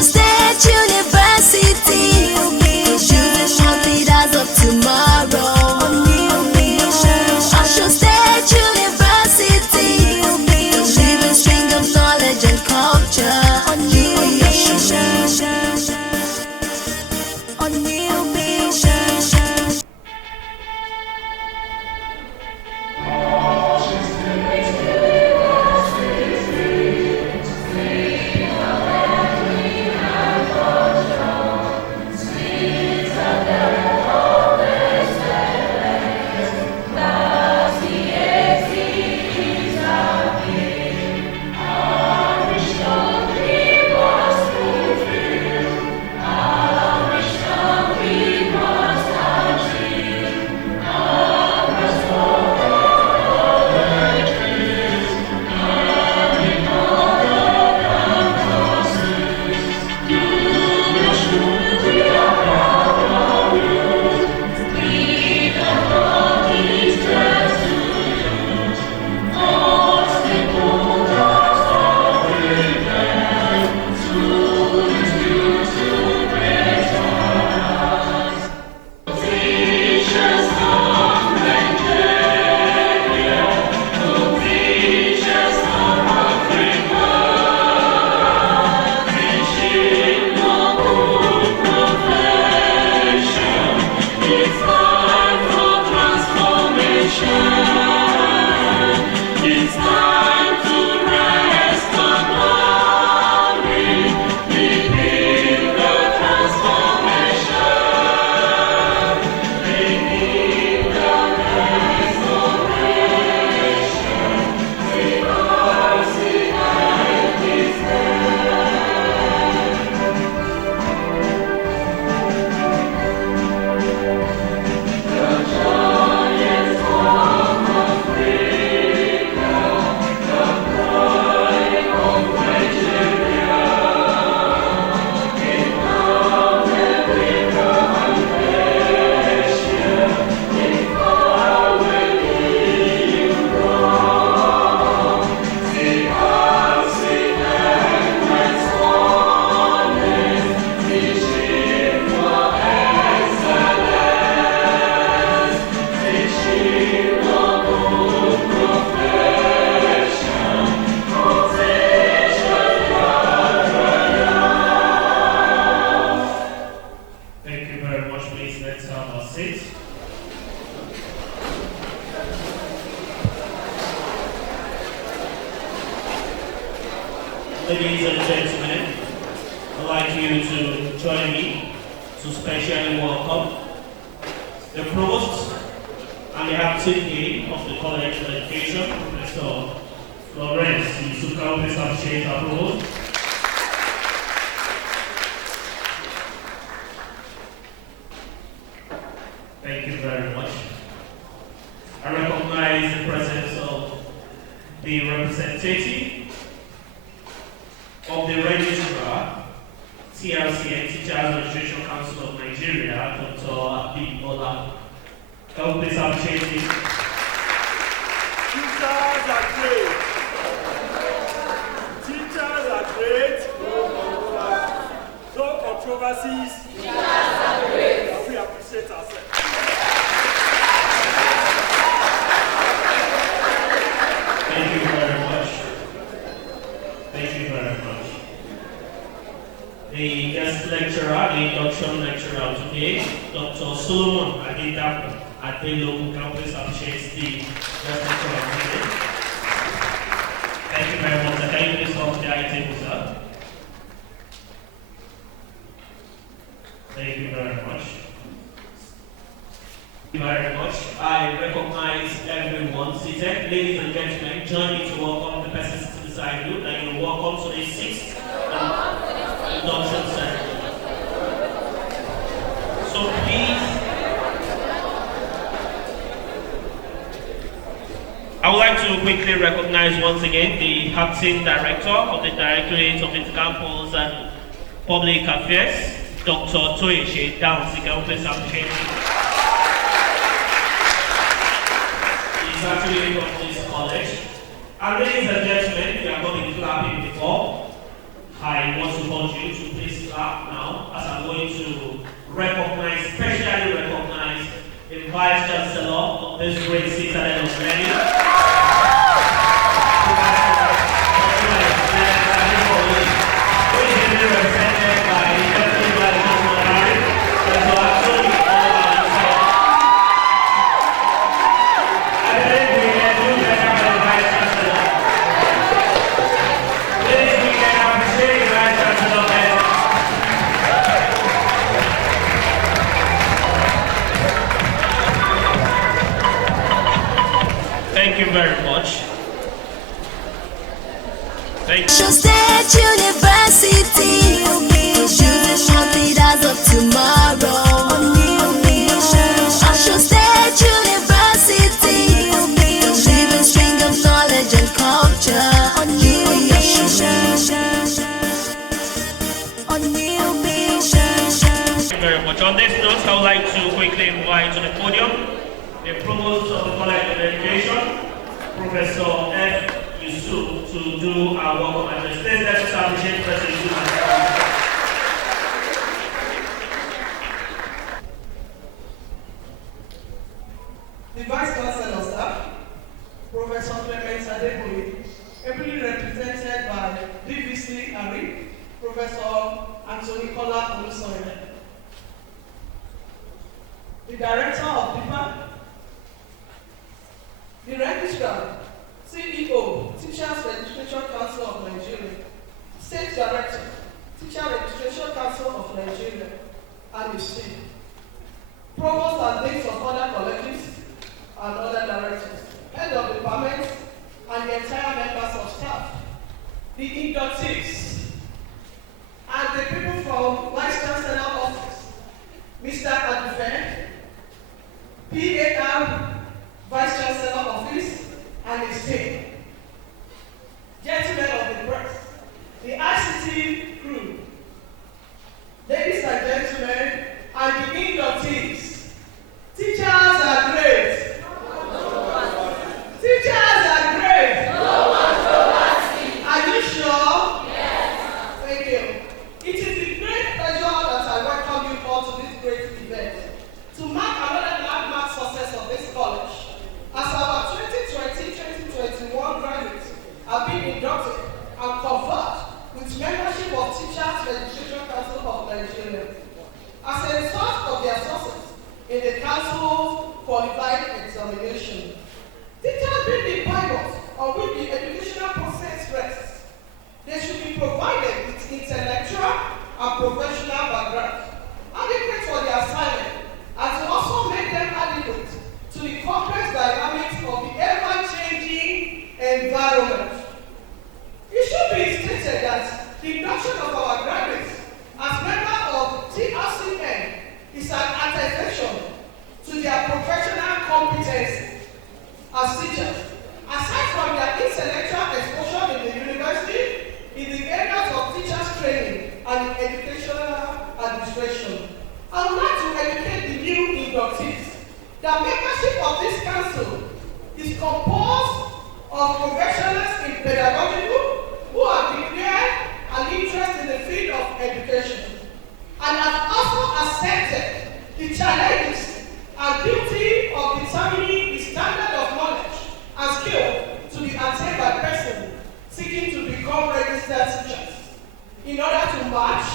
Osun State University, choosing leaders of tomorrow. Osun State University, living string of knowledge and culture. Ladies and gentlemen, I'd like you to join me to specially welcome the Provost and the Acting Dean of the College of Education, Mr. Lawrence Isuka. Please appreciate our Provost. Thank you very much. I recognize the presence of the representative of the Registrar TRCN Registration Council of Nigeria, Dr. Adedapo. Can we please appreciate him? Teachers are great. Teachers are great. No controversies. Teachers are great. We appreciate ourselves. Thank you very much. Thank you very much. The guest lecturer, the induction lecturer today, Dr. Solomon Adedapo, Adelokun campus, appreciates the guest lecturer today. Thank you very much. Can you please come to the table, sir? Thank you very much. Thank you very much. I recognize everyone seated. Ladies and gentlemen, join me to welcome the persons to the side you, and you're welcome to the 6th induction ceremony. So please, I would like to quickly recognize once again the Acting Director of the Directorate of Campus and Public Affairs, Dr. Toyeshe Downsika. Please appreciate him. He's actually from this college. And ladies and gentlemen, we are going to be clapping before. I want to urge you to please you very much. Thank you. Osun State University, the leaders of tomorrow. Osun State University, living string of knowledge and culture. Thank you very much. On this note, I would like to quickly invite to the podium the Provost of the College of Education, Professor Ipetu-Ijesa, to do our welcome address. Let's establish President. The Vice Chancellor, sir, Professor Adedapo, ably represented by DVC Ari, Professor Anthony Uniosun, the Director of DIPA, the Registrar, CEO, Teachers Registration Council of Nigeria, State Director, Teacher Registration Council of Nigeria, and his team, Provost and Deans of other colleges, and other directors, head of departments, and the entire members of staff, the inductees, and the people from Vice Chancellor Office, Mr. Ipe-Ife, PAR, Vice Chancellor Office, and his team, gentlemen of the press, the ICT crew, ladies and gentlemen, and the inductees. Teachers are great. Teachers are great. Are you sure? Yes. Thank you. It is with great pleasure that I welcome you all to this great event to mark another landmark success of this college. As our 2020-2021 graduates have been inducted and conferred with membership of Teachers Registration Council of Nigeria. As a result of their success in the council's qualified examination, teachers being the pivot on which the educational process rests. They should be provided with intellectual and professional background, adequate for their assignment, and to also make them adequate to the complex dynamics of the ever-changing environment. It should be stated that the induction of our graduates as members of TRCN is an attestation to their professional competence as teachers, aside from their intellectual exposure in the university, in the areas of teachers training and educational administration. I would like to educate the new inductees that membership of this council is composed of professionals in pedagogical who have declared an interest in the field of education and have also accepted the challenges and duty of determining the standard of knowledge and skill to be attained by persons seeking to become registered teachers in order to match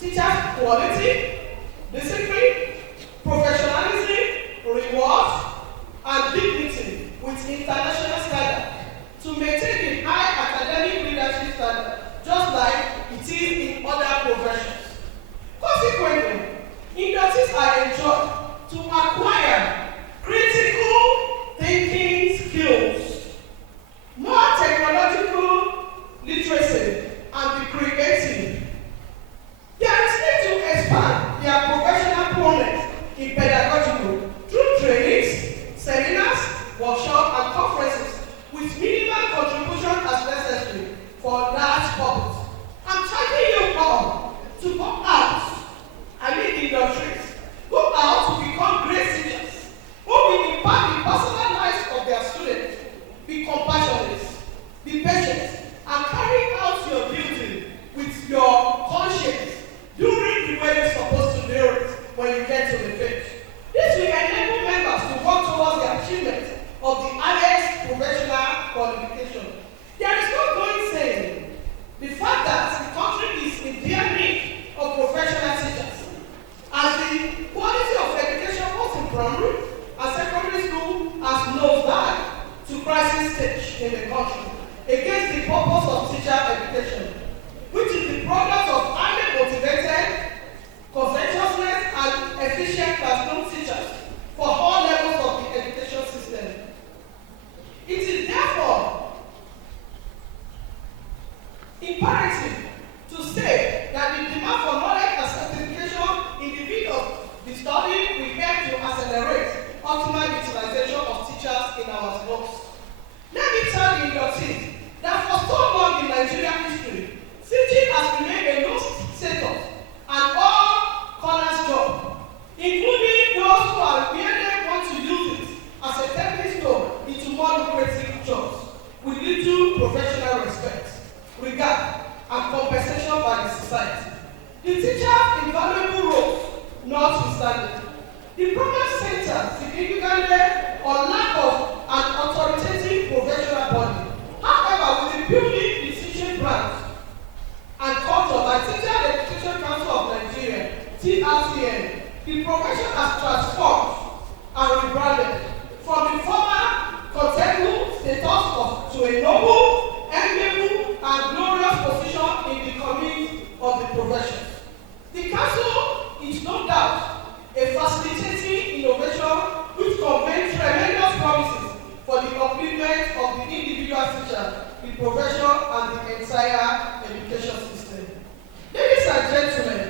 teachers' quality, discipline, professionalism, reward, and dignity with international standards to maintain the high academic leadership standard, just like it is in other professions. Consequently, inductees are enjoined to acquire critical thinking skills, more technological literacy, and be creative. There is need to expand their professional The teacher's invaluable roles notwithstanding, the program centers significantly on lack of an authoritative professional body. However, with the building decision branch and culture by Teacher Registration Council of Nigeria, TRCN, the profession has transformed and rebranded from the former contemptible status to a noble, enviable, and glorious position in the community of the profession. The council is no doubt a facilitating innovation which conveys tremendous promises for the upliftment of the individual teacher, the profession, and the entire education system. Ladies and gentlemen,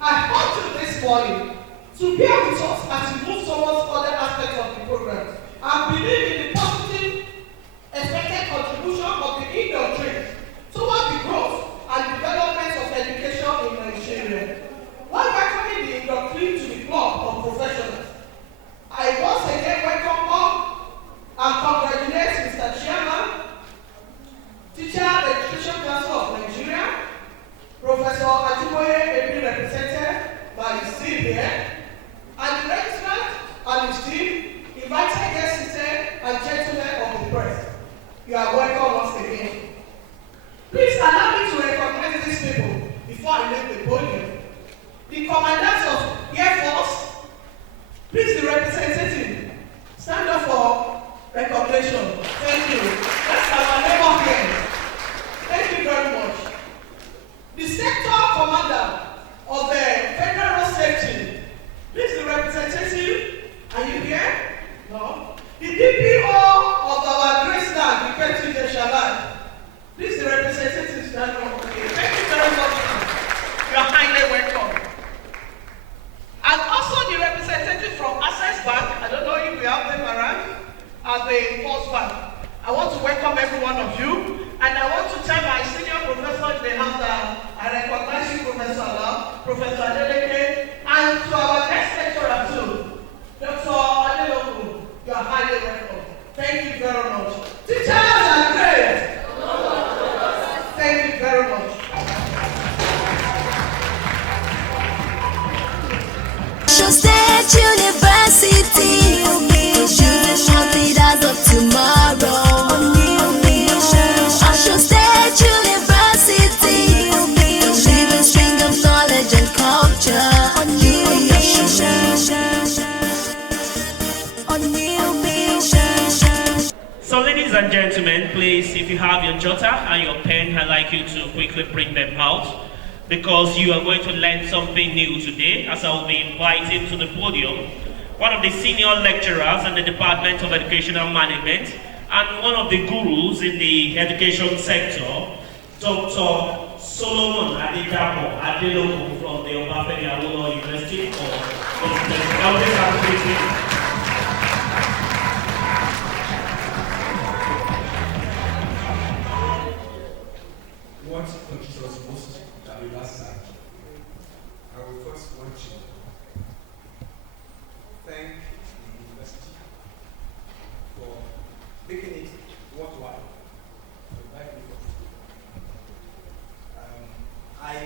I urge you this morning to bear with us as we move towards other aspects of the program and believe in the positive expected contribution of the Inductees towards the growth and development of education in Nigeria. While welcoming the Inductees to the club of professionals, I once again welcome all and congratulate Mr. Chairman, Teacher Registration Council of Nigeria, Professor Adedapo, represented by his team here, and the Registrar and his team, invited guests, and gentlemen of the press. You are welcome once again. Please allow me to recognize these people before I leave the podium. The commandants of Air Force, please the representative, stand up for recognition. Thank you. That's our neighbor here. Thank you very much. The sector commander of the Federal Road Safety, please the representative, are you here? No. The DPO of our Graceland, Ipetu-Ijesa Campus, please the representative stand up. Okay. Thank you very much. You are highly welcome. And also the representative from Access Bank, I don't know if we have them around, as the first bank. I want to welcome every one of you, and I want to tell my senior professor in the house that I recognize you, Professor Allah, Professor Adelokun, and to our guest lecturer too, Dr. Adelokun. You are highly welcome. Thank you very much. Teachers are great. Thank you very much. Osun State University, choosing leaders of tomorrow. Osun State University, living string of knowledge and culture. So ladies and gentlemen, please, if you have your jotter and your pen, I'd like you to quickly bring them out, because you are going to learn something new today, as I will be inviting to the podium one of the senior lecturers in the Department of Educational Management and one of the gurus in the education sector, Dr. Solomon Adedapo Adelokun from the Ipetu-Ijesa University What touches us most that we last time, I will first want to thank the university for making it worthwhile to invite me for school. I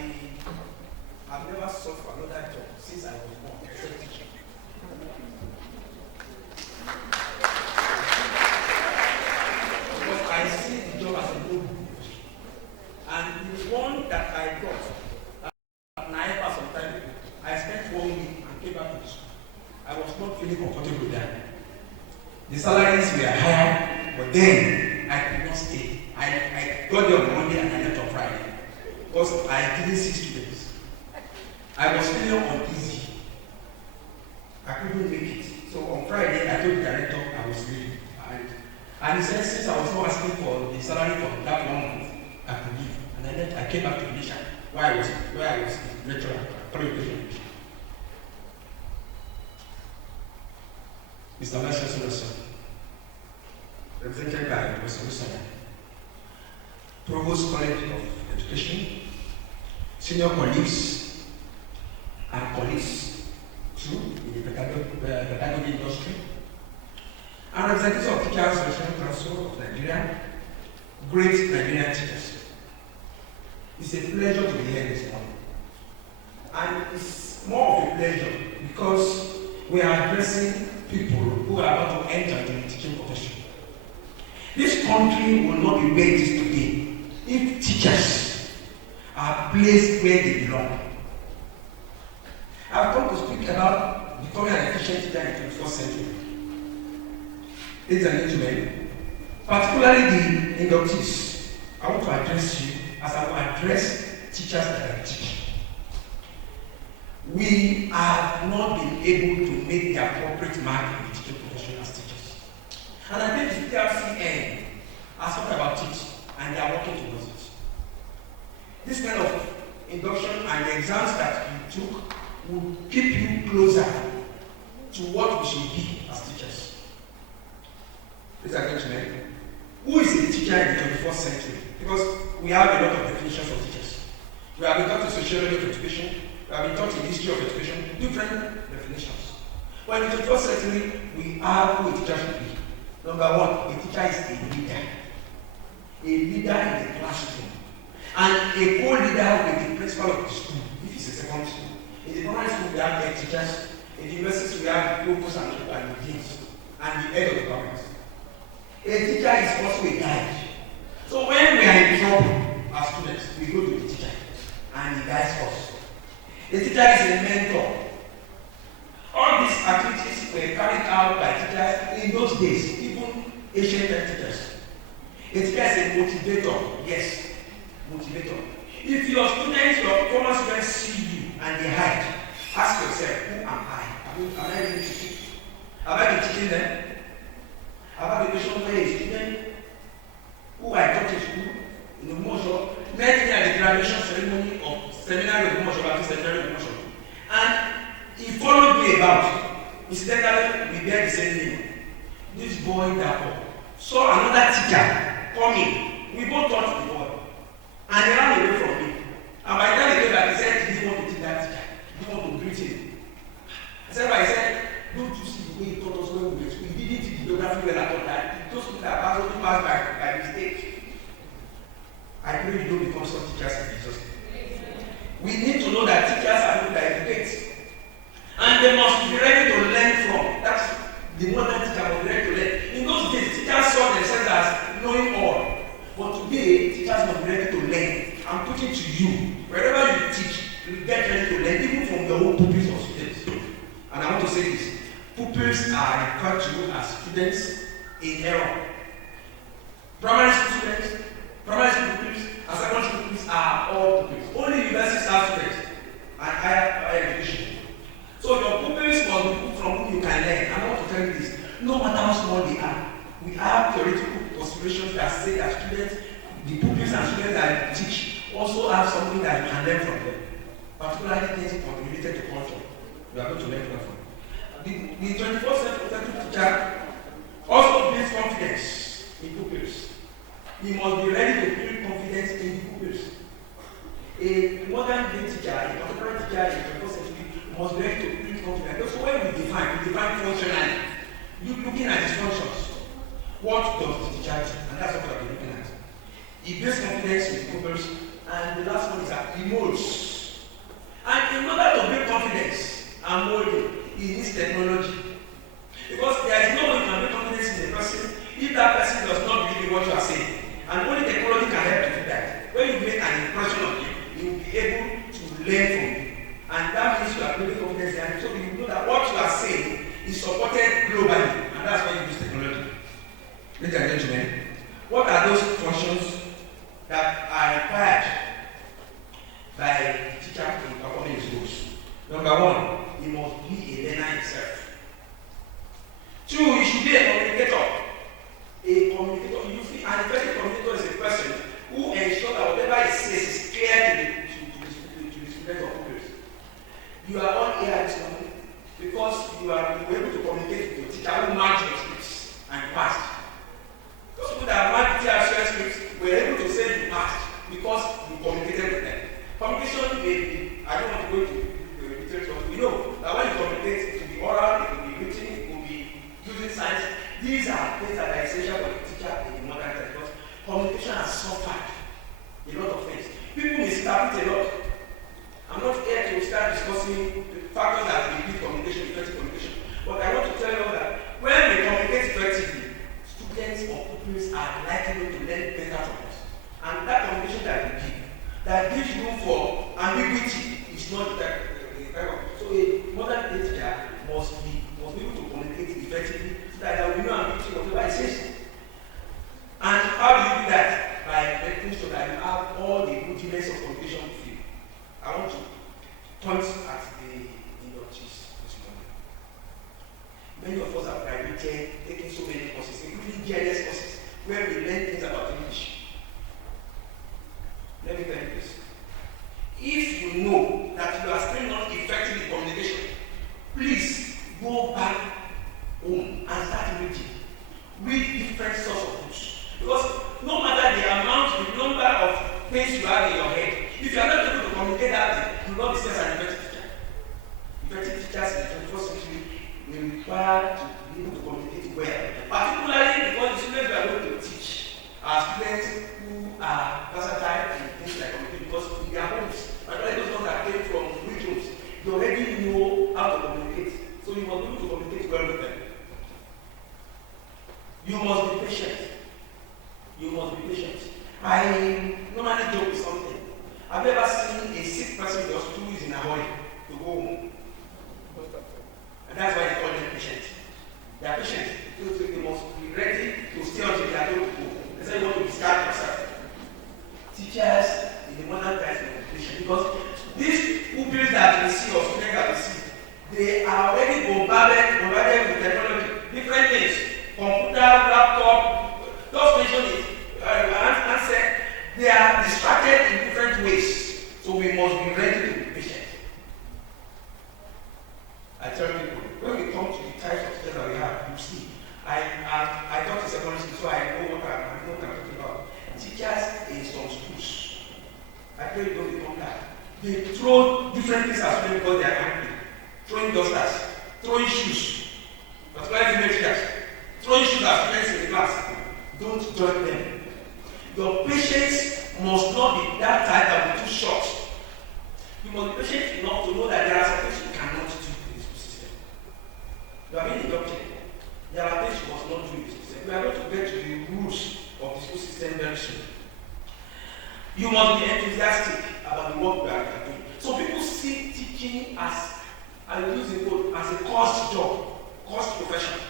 have never sought for another job since I was born, except teaching. Because I see the job as a noble. And the one that I got at Ile-Ife some time ago, I spent 1 week and came back to the school. I was not feeling comfortable there. The salaries were higher, but then I could not stay. I got there on Monday and I left on Friday because I didn't see students. I was feeling uneasy. I couldn't make it. So on Friday, I told the director I was leaving. And he said, since I was not asking for the salary for that 1 month, I could leave. And I came back to Ile-Ife, where I was a lecturer, pre-education. Mr. Uniosun, represented by Professor Osun, Provost College of Education, senior colleagues and colleagues too in the pedagogy industry, and representatives of Teachers Registration Council of Nigeria, great Nigerian teachers. It's a pleasure to be here this morning. we are addressing people who are about to enter the teaching profession. This country will not be where it is today if teachers are placed where they belong. I've come to speak about becoming an efficient teacher in the 21st century. Ladies and gentlemen, particularly the inductees, I want to address you as I will address teachers that I teach. We have not been able to make the appropriate mark in the teaching profession as teachers. And I think the TRCN has thought about it and they are working towards it. This kind of induction and the exams that you took will keep you closer to what we should be as teachers. Ladies and gentlemen, who is a teacher in the 21st century? Because we have a lot of definitions of teachers. We have been taught in sociology of education, we have been taught in history of education, different definitions. But in the 21st century, we have who a teacher should be. Number one, a teacher is a leader. A leader in the classroom. And a co-leader with the principal of the school, if it's a secondary school. In the primary school, we have head teachers. In the universities, we have the provost and the deans, and the head of the department. A teacher is also a guide. So when we are in trouble as students, we go to the teacher, and he guides us. A teacher is a mentor. All these activities were carried out by teachers in those days, even ancient teachers. A teacher is a motivator, yes, motivator. If your students, your former students see you and they hide, ask yourself, who am I? Am I really teaching? Have I been teaching them? Have I been patient for a student who I taught in school in the Mosho, met me at the graduation ceremony of seminary of the Mosho, Baptist seminary of the Mosho, and he followed me about. Incidentally, we bear the same name. This boy, Adedapo, saw another teacher coming. We both taught the boy. And he ran away from me. And by the time he came back, he said he didn't want to teach that teacher. He didn't want to greet him. I said, don't you see the way he taught us when we were school? He didn't teach geography well at all. That those people that passed only passed by mistake. I pray you don't become some teachers in Jesus' name. We need to know that teachers are people that educate. And they must be ready to learn from. That's the modern teacher must be ready to learn. In those days, teachers saw themselves as knowing all. But today, teachers must be ready to learn. I'm putting to you, wherever you teach, you get ready to learn, even from your own pupils or students. And I want to say this, pupils are referred to as students in error. Primary school students, primary school pupils, and secondary school pupils are all pupils. Only universities have students and higher education. So your pupils must be people from whom you can learn. I want to tell you this, no matter how small they are, we have theoretical considerations that say that students, the pupils and students that you teach also have something that you can learn from them. Particularly things related to culture. You are going to learn from them. The 24th century teacher also builds confidence in pupils. He must be ready to build confidence in the pupils. A modern day teacher, a contemporary teacher in the 21st century must be ready to build confidence. So when we define functionally, you looking at his functions. What does the teacher do? And that's what we have been looking at. He builds confidence in the pupils, and the last one is that he molds. And in order to build confidence and molding, he needs technology. Because there is no way you can build confidence in a person if that person does not believe in what you are saying. And only technology can help to do that. When you make an impression of him, he will be able to learn from you. And that means you are building confidence, and so you know that what you are saying is supported globally, and that's why you use technology. Ladies and gentlemen, what are those functions that are required by a teacher in performing his roles? Number one, he must be a learner himself. Two, he should be a communicator. A communicator, you see, an effective communicator is a person who ensures that whatever he says is clear to the students or pupils. You are all here this morning because you are able to communicate with your teacher who marked your scripts and passed. Those people that marked the TRCN scripts were able to say you passed because you communicated with them. Communication may be, I don't want to go into the details, but we know that when you communicate, it will be oral, it will be written, it will be using signs. These are things that are essential for the teacher in the modern time because communication has suffered a lot of things. People misinterpret a lot. I'm not here to start discussing the factors that impede communication, effective communication. point at the inductees this morning. Many of us have graduated, taking so many courses, including GLS courses, where we learn things about English. Let me tell you this. If you know that you are still not effective in communication, please go back home and start reading. Read different sorts of books. Because no matter the amount, the number of things you have in your head, if you are not able to communicate that thing, you will not be an effective teacher. Effective teachers in the 21st century will require to be able to communicate well, particularly because the students we are going to teach are students who are versatile in things like communication, because in their homes, particularly those ones that came from regions, they already know how to communicate. So you must be able to communicate well with them. You must be patient. You must be patient. I normally joke with something. Have you ever seen a sick person in the hospital who is in a hurry to go home? And that's why they call them patient. They are patient. So they must be ready to stay until they are told to go. They say you want to discard yourself. Teachers in the modern times are patient, because these pupils that we see or students that we see, they are already bombarded with technology, different things, computer, laptop, just mention it, answer. They are distracted in different ways, so we must be ready to be patient. I tell people, when we come to the types of teachers that we have, you see, I taught in secondary school, so I know what I'm talking about. Teachers in some schools, I pray you don't become that. They throw different things at students because they are angry. Throwing dusters, throwing shoes, particularly female teachers, throwing shoes at students in the class. Don't join them. Your patience must not be that tight that will be too short. You must be patient enough to know that there are some things you cannot do in the school system. You are being inducted. There are things you must not do in the school system. We are going to get to the rules of the school system very soon. You must be enthusiastic about the work we are doing. So people see teaching as, I use the word, as a cost job, cost profession.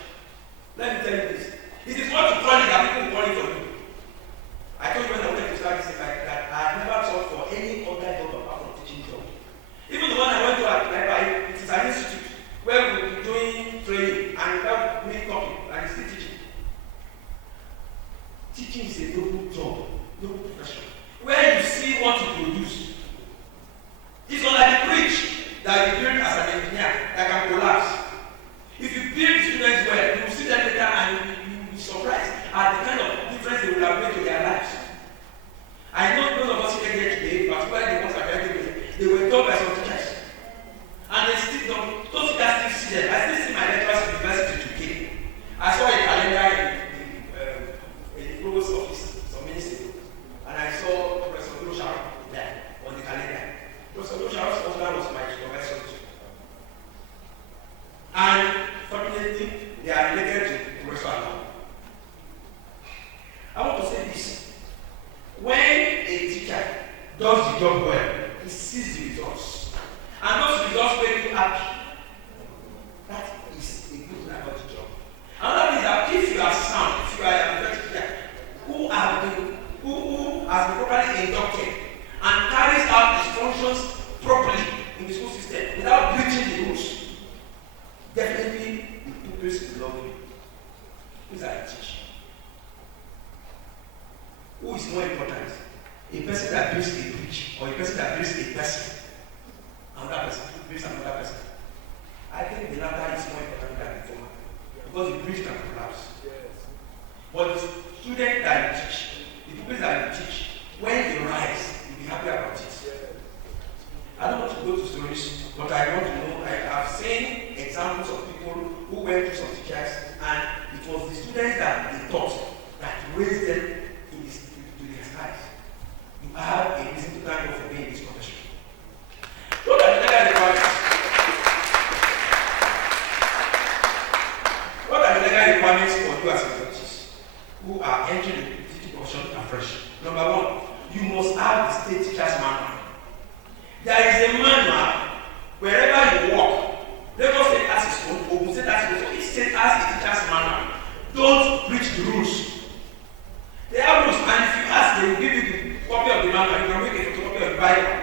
Let me tell you this. It is what you call it that people will call it for you. I told you when I went to start this like that, I have never sought for any other job apart from teaching job. Even the one I went to at Ile-Ife, it is an institute where we will be doing training and without me talking, and still teaching. Teaching is a noble job, noble profession, where you see what you produce. It's not like the bridge that you build as an engineer that can collapse. If you build students well, you will see them later and you will be surprised at the kind of difference they will have made to their lives. I know those of us here today, particularly the ones that are here, they were taught by some teachers. And they still don't, those teachers still see them. I still see my lecturers in university today. I saw a calendar in the provost office some minutes ago, and I saw Professor Osha there on the calendar. Professor Osha's husband was my supervisor too. And fortunately, they are related to Professor Adelokun. I want to say this. When a teacher does the job well, he sees the results. And those results make you happy. That is a good thing about the job. Another thing is that if you are sound, if you are a effective teacher who has been properly inducted and carries out his functions properly in the school system without breaching the rules, definitely the pupils will love you. These are the teachers. Who is more important? A person that builds a bridge or a person that builds a person? Another person who builds another person. I think the latter is more important than the former, because the bridge can collapse. But the student that you teach, the people that you teach, when they rise, you'll be happy about it. I don't want to go to stories, but I want to know. I have seen examples of people who went to some teachers, and it was the students that they taught that raised them to their skies. You have a reason to thank God for being in this profession. What are the legal requirements? What are the legal requirements for you as educators who are entering the teaching profession afresh? Number one, you must have the state teacher's manual. There is a manual wherever you work. Lagos State has its own, Osun State has its own, each state has a teacher's manual. Don't breach the rules. There are rules, and if you ask, they will give you the copy of the manual. You can make a photocopy of the Bible.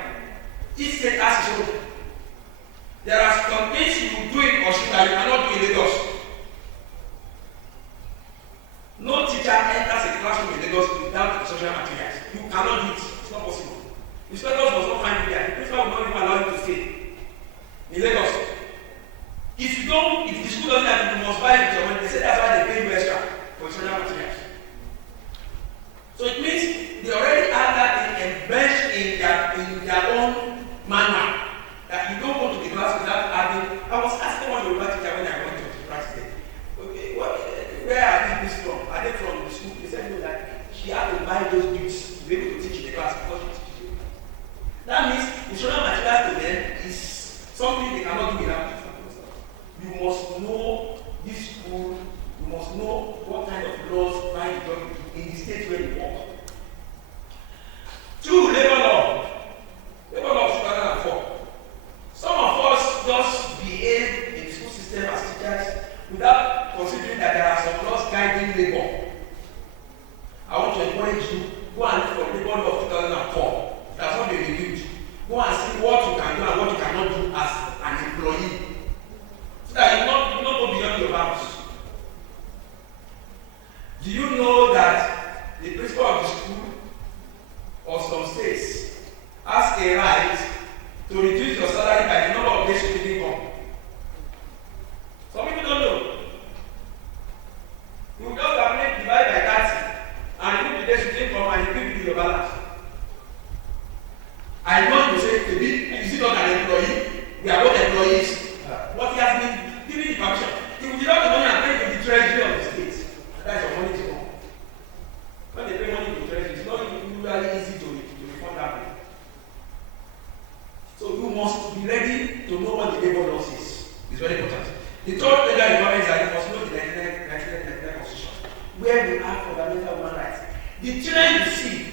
ready to know what the labor law says. It's very important. The third legal requirement is that you must know the 1999 Constitution, where we have fundamental human rights. The children you see,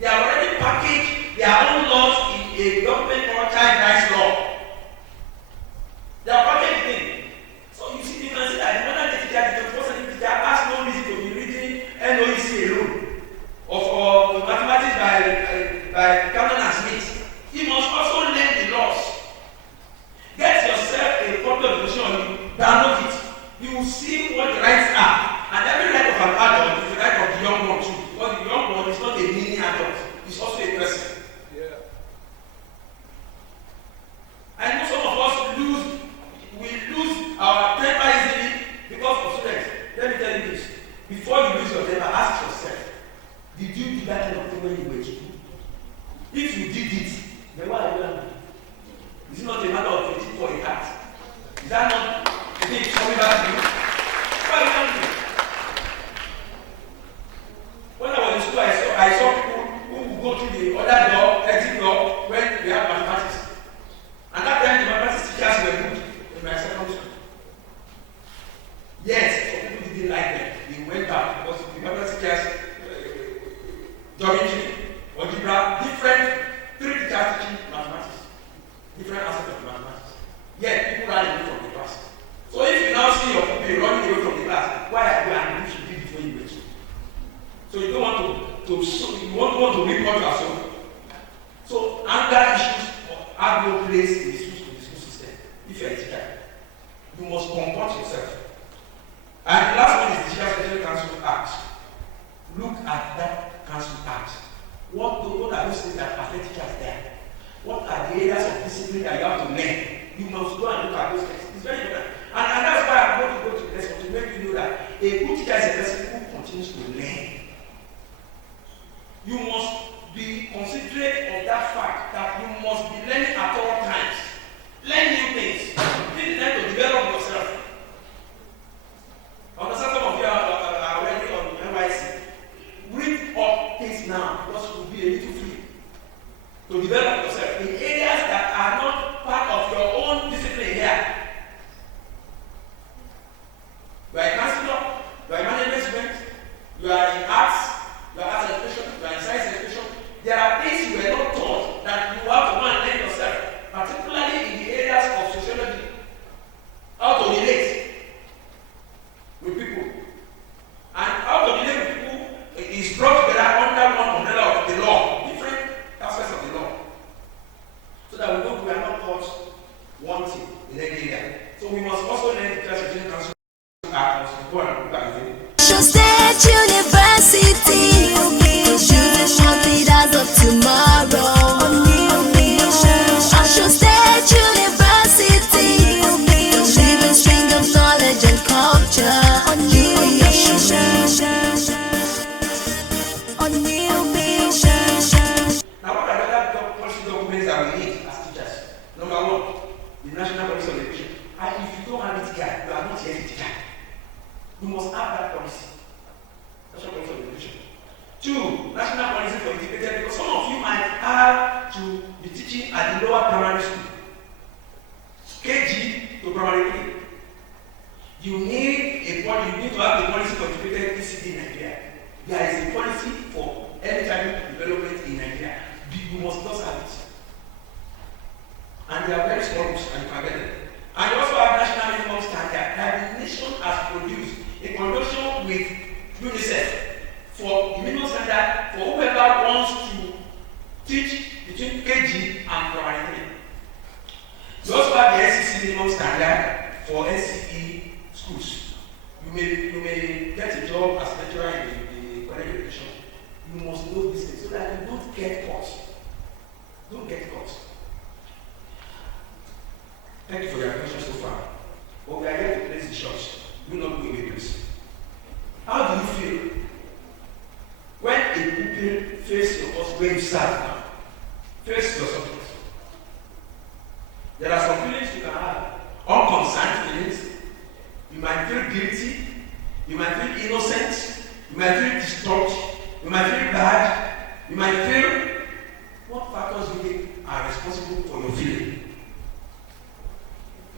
they have already packaged their own laws in a document called child rights law. They are packaged in. So you see, you can see that the modern day teacher, the 21st century teacher, has no reason to be reading NOEC alone or mathematics by Cameron and Smith. He must also learn the laws. Get yourself a copy of the constitution, download it. You will see what the rights are. And every right of an adult is the right of the young one too. Because the young one is not a mini adult, it's also a person. Yeah. I know some of us lose our temper easily because of students. Let me tell you this. Before you lose your temper, ask yourself, did you do that kind of thing when you were in school? If you did it, then why are you angry? Is it not a matter of waiting for a heart? Is that not the thing coming back to you? Why are you angry? When I was in school, I saw people who would go through the other door, exit door, when we have mathematics. And that time the mathematics teachers were good in my secondary school. Yes, some people didn't like them. They went back because the mathematics teachers, geometry, algebra, different, three teachers teaching mathematics, different aspects of mathematics. Yet people ran away from the class. So if you now see your pupil running away from the class, why are you angry if you did it when you were two? So you don't want you want to report yourself. So anger issues have no place in the school system. If you are a teacher, you must comport yourself. And the last one is the Teacher Special Council Act. Look at that council act. What are those things that affect teachers there? What are the areas of discipline that you have to learn? You must go and look at those things. It's very important. And that's why I'm going to go to the lesson to make you know that a good teacher is a person who continues to learn. You must be considerate of that fact that you must be learning at all times. Learn new things. Take the time to develop yourself. I understand some of you are already on NYC. Read up things now because you will be a little free to develop yourself in areas that are not part of your own discipline here. You are a counselor, you are a management student, you are in arts education, you are in science education. There are things you were not taught that you have to go and learn yourself, particularly in the areas of sociology. How to relate with people. And how to relate with people is brought together under one umbrella of the law, different aspects of the law. So that we know we are not taught one thing in any area. So we must also learn the TRCN Council Act. Go and look at it. Osun State University, choosing our leaders of tomorrow. Osun State University, living string of knowledge and culture. Now, what are the other policy documents that we need as teachers? Number one, the National Policy of Education. And if you don't have it here, you are not yet a teacher. You must have that policy. National Policy of Education. Two, National Policy for Integrated, because some of you might have to be teaching at the lower primary school. KG to primary 3. You need to have a policy for integrated ECD in Nigeria. There is a policy for early childhood development in Nigeria. You must just have it. And they are very small books and you can get them. And you also have national minimum standard that the nation has produced in conjunction with UNICEF for the minimum standard for whoever wants to teach between KG and primary 3. You also have the SEC minimum standard for NCE schools. You may get a job as a lecturer in the college of education. You must know these things so that you don't get caught. Don't get caught. Thank you for your attention so far. But we are here to place the church. Do not go away, please. How do you feel when a pupil faces your course where you serve now? Face your subject. There are some feelings you can have. Unconcerned feelings. You might feel guilty. You might feel innocent. You might feel disturbed. You might feel bad. You might feel what factors you think are responsible for your feeling.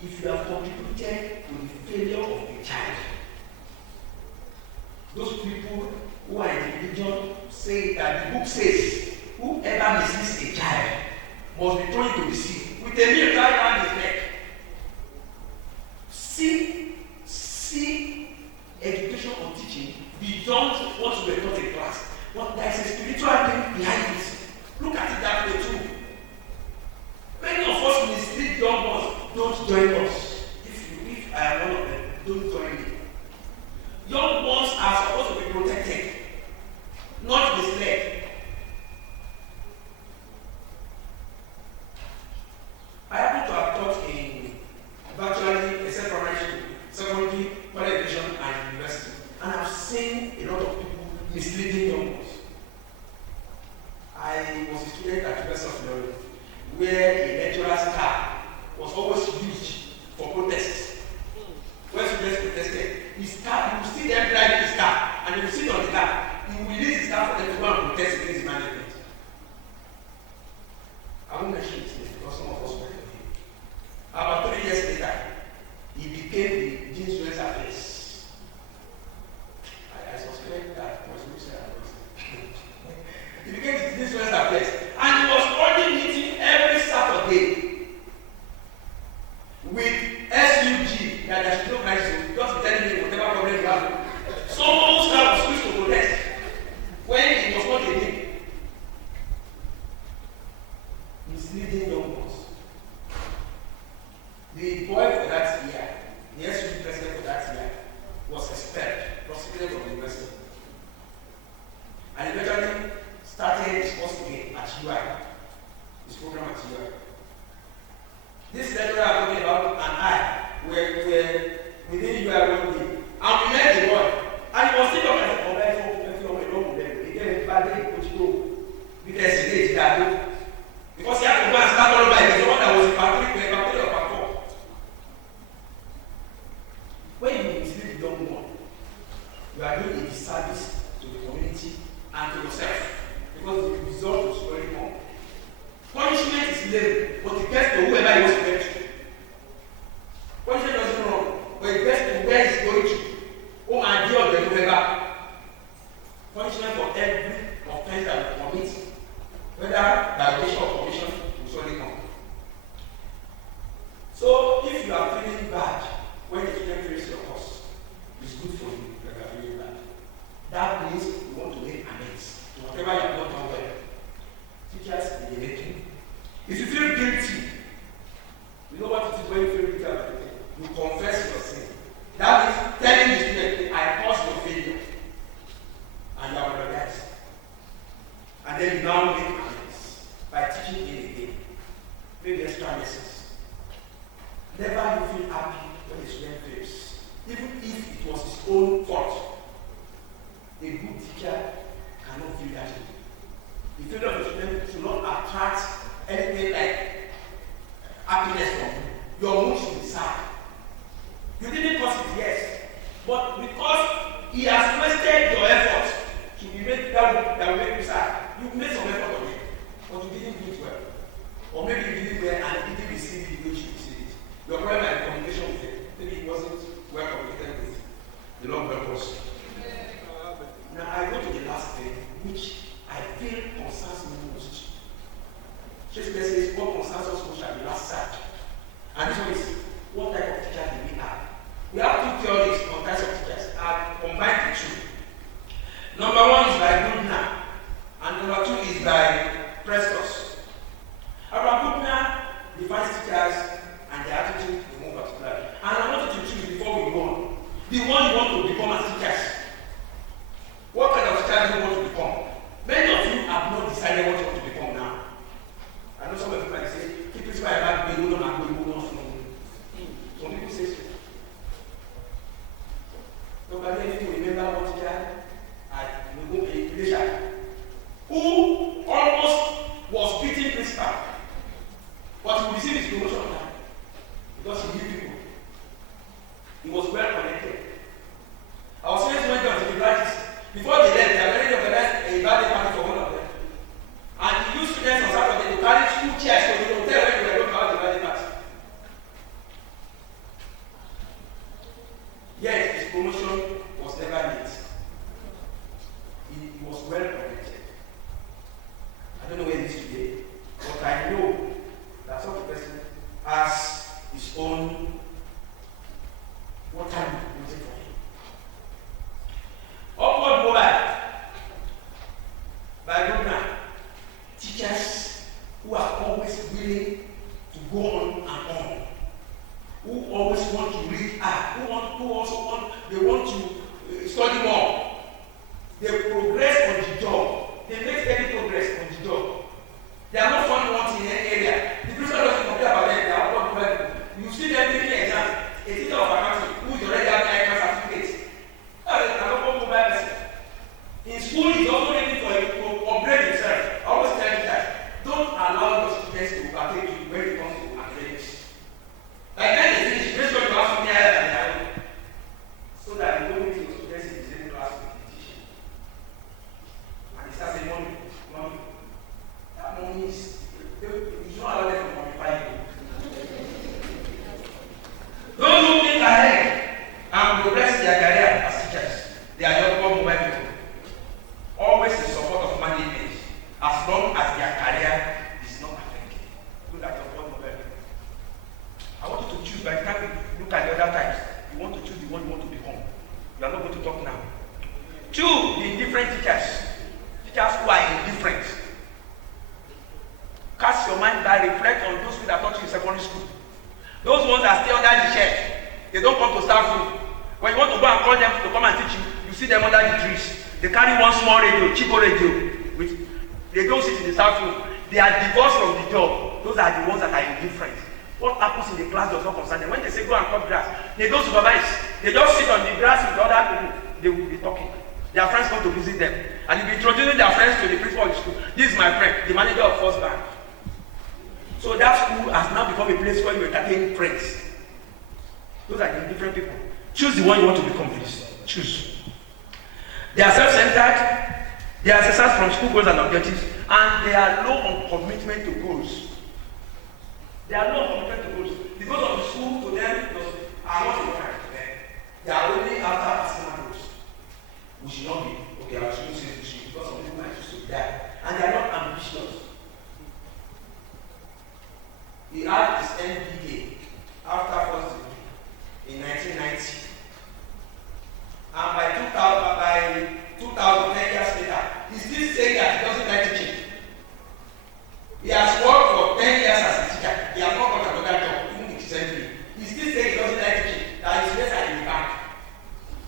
if you have contributed to the failure of a child. Those people who are in religion say that the book says, whoever misleads a child must be thrown into the sea with a nail tied around his neck. See education or teaching beyond what we were taught in class. But there is a spiritual thing behind it. Look at it that way too. Many of us mislead young ones. Don't join us. If I am one of them, don't join me. Young ones are supposed to be protected, not misled. I happen to have taught in virtually except primary school, secondary, college education, and university, and I've seen a lot of people misleading young ones. I was a student at University of Florida, where a lecturer's car was always used for protests. When students protested, his car, you will see them driving his car, and you will sit on the car. He will release his car for them to go and protest against management. I won't mention his name because some of us work with him. About 3 years later, he became the Dean's Students Affairs. I suspect that was he became the Dean's Students Affairs, and he was only meeting every Saturday with SUG that there should no crisis. Just telling me whatever problem you have. Someone who started switch to protest when it was not a thing. Misleading young ones. The boy for that year, the SUG president for that year, was expelled, prosecuted from the university, and eventually started his course again at UI, his program at UI. This lecturer I'm talking about and I were within UI one day, and we met the boy, and he was still talking about because he had to go and start all by the one that was in part 3 or part 4. When you mislead the young one, you are doing a disservice to the community and to yourself, because the result is very wrong. Punishment is lame, but it gets to whoever he wants to get to. Punishment doesn't wrong, but it gets to where he's going to. Oh my dear, whoever. Punishment for every offense that we commit, whether by occasion or commission, will surely come. So if you are feeling bad when the student fails your course, it's good for you that you are feeling bad. That means you want to make amends to whatever you have not done well. Teachers in the making. If you feel guilty, you know what it is when you feel guilty about it. You confess your sin. That means telling the student, I caused your failure. And you apologize. And then you now make amends by teaching in again. Maybe extra lessons. Never you feel happy when the student fails, even if it was his own fault. A good teacher cannot feel that way. The failure of the student should not attract anything like happiness from you. Your mood should be sad. You didn't cause it, yes, but because he has wasted your effort to be made that will make you sad. You made some effort on it, but you didn't do it well. Or maybe you did it well and you didn't receive it the way you should receive it. Your problem is communication with it. Maybe it wasn't well communicated with the Lord purpose. Now I go to the last thing, which I feel concerns me most. Shakespeare says, what concerns us most shall be last served. And this one is, what type of teacher do we have? We have 2 theories on types of teachers. I've combined the 2. Number 1 is by Goodner, and number 2 is by Prestos. Abraham Goodner promotion was never late. He was well connected. I don't know where he is today, but I know that such a person has his own what time waiting for him. Upward mobile by Governor, teachers who are always willing to go on and on, who always want to read art, who also want to study more. They progress on the job. They make steady progress on the job. They are not fun ones in any area. The principal doesn't complain about them. They are all people. You see them taking exams. A teacher of accounting who is already having ICANN certificate. That is another mobile person. In school, he's also ready to upgrade himself. I always tell you that. Don't allow your students to overtake you when it comes to academics. Like when they finish, make sure you have something higher than their own. So that you don't meet your students in the same class with the teacher. And they start saying, Mommy. That money is, you don't allow them to modify you. Those who think ahead and progress their career as teachers, they are your mobile people. Always in support of management, as long as their career is not affected. Look at your mobile people. I want you to choose. By the time you look at the other times, you want to choose the one you want to become. You are not going to talk now. Two, the indifferent teachers. Teachers who are indifferent. Cast your mind back, reflect on those who that taught you in secondary school. Those ones that stay under the shed, they don't come to staff room. When you want to go and call them to come and teach you, you see them under the trees. They carry one small radio, cheapo radio. They don't sit in the staff room. They are divorced from the job. Those are the ones that are indifferent. What happens in the class does not concern them. When they say go and cut grass, they don't supervise. They just sit on the grass with other people. They will be talking. Their friends come to visit them. And you'll be introducing their friends to the principal of the school. This is my friend, the manager of First Bank. So that school has now become a place where you entertain friends. Those are the different people. Choose the one you want to become, please. Choose. They are self-centered. They are assessed from school goals and objectives, and they are low on commitment to goals. They are low on commitment to goals. The goals of the school to them are not important to them. They are only after personal goals. We should not be, okay, I should say we should, because some people might choose to die. And they are not ambitious. He had his MBA after first degree in 1990. And by 2010 years later, he's still saying that he doesn't like teaching. He has worked for 10 years as a teacher. He has not got another job, even with his MBA. He still saying he doesn't like teaching, that his mates are in the bank.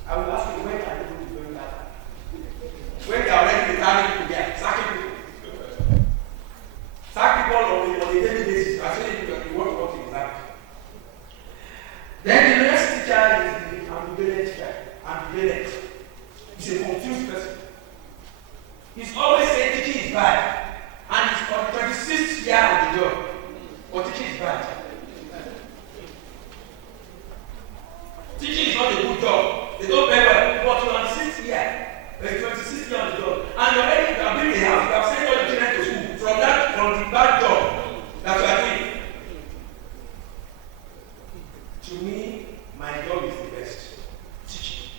I will ask you, when can you do doing that? When they are already retiring people there, sacking people. Sack people on a daily basis, actually you want to work in that. Then the next teacher is the ambivalent teacher. Ambivalent. He's a confused person. He's always saying teaching is bad. And he's on the 26th year of the job. But teaching is bad. Teaching is not a good job. They don't pay well. But you're on the 6th year. There's 26th year on the job. And you're already building a house. You have sent all the children to school. From the bad job that you are doing. To me, my job is the best. Teaching.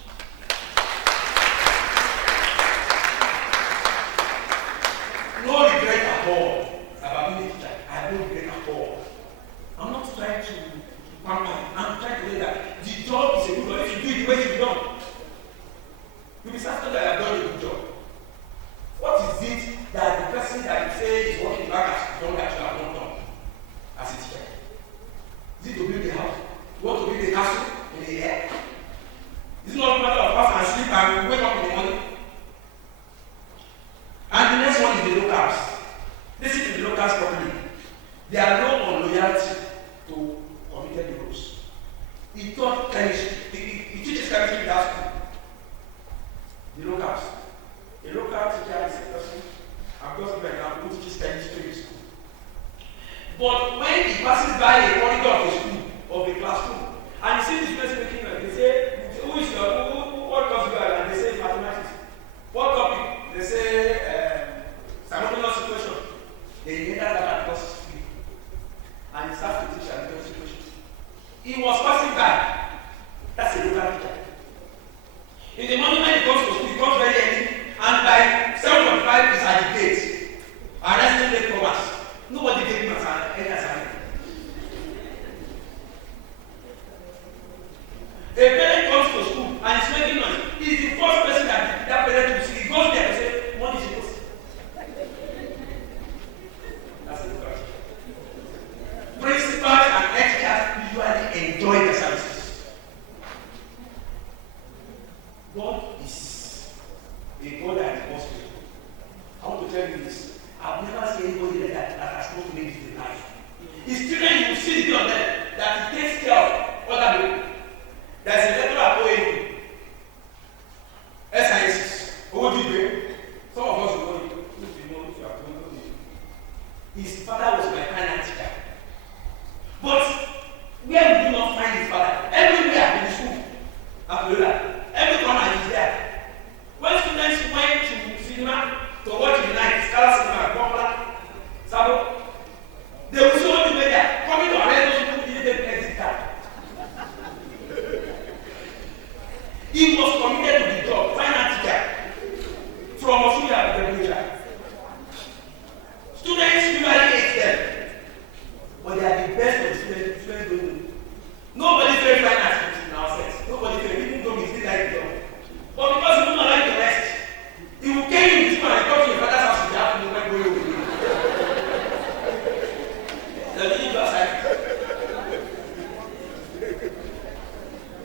No regret at all about being a teacher. I have no regret at all. I'm not trying to pamper. I'm trying to say that the job is a good job. If you do it the way it's done, you'll be satisfied that I have done a good job. What is it that the person that you say is working back has done that you have not done as a teacher? Is it to build a house? You want to build a castle in the air? Is it not a matter of fast and sleep and wake up in the morning? And the next one is the locals. Listen to the locals properly. They are low on loyalty to committed rules. He taught chemistry. He teaches chemistry in that school. The locals. A local teacher is a person, I'm just giving an example, who teaches chemistry in school. But when he passes by a corridor of a school, of a classroom, and you see this person making noise, they say, who is what course you are? And they say mathematics. What topic? They say simultaneous equation. They enter that because it's free. And he starts to teach simultaneous equation. He was passing by. That's a local teacher. A parent comes to school and is making noise. He's the first person that parent will see. He goes there and says, "What is it?" That's the question. Principals and teachers usually enjoy the services. God is a God that is possible. I want to tell you this. I've never seen anybody like that has not made it in life. His children, you will see on them that he takes care of other people. There's a letter at OAU. SIS. ODB. Some of us will know it. If you know it. His father was my final teacher. But where will you not find his father? Everywhere in the school. After that. Every corner is there. When students went to cinema to watch the night, Scala Cinema, Popular, Sabo, they will see only there coming to arrest those people who didn't exit card. He was committed to the job, final teacher, from Osun State University. Students usually hate them, but they are the best of the students don't know. Nobody's very fine at it in our sense. Nobody's very, even though we still like the job. But because you do not like the rest, he will carry you this man and come to your father's house in the afternoon when going away. The video outside.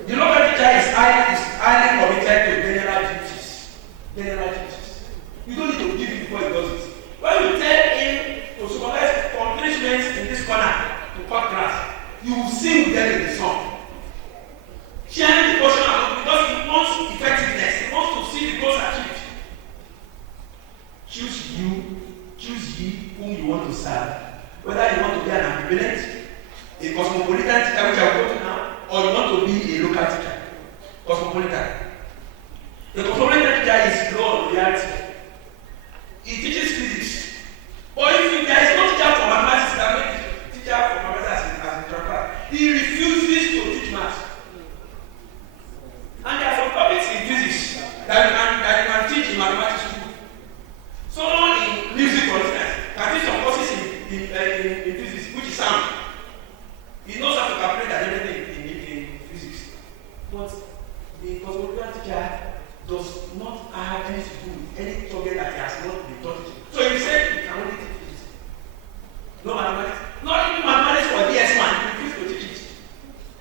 The local teacher is highly committed to general duties. General duties. You don't need to give him before he does it. When you tell him to supervise punishments in this corner to cut grass, you will sing with them in the song. Sharing the portion out because he wants effectiveness. He wants to see the goals achieved. Choose ye whom you want to serve. Whether you want to be an ambivalent, a cosmopolitan teacher, which I will go to now, or you want to be a local teacher. Cosmopolitan. The cosmopolitan teacher is low on reality. He teaches physics. But if there is no teacher for mathematics, that makes teacher for mathematics as a transfer. He refuses to teach maths. And there are some topics in physics that you can teach in mathematics too. Someone in music, for instance, can teach some courses in physics, which is sound. He knows how to calculate and everything in physics. But the cosmopolitan teacher does not have anything to do with any subject that he has not been taught. So he said he can only teach physics. No mathematics. Not even mathematics for DS1, he refused to teach it.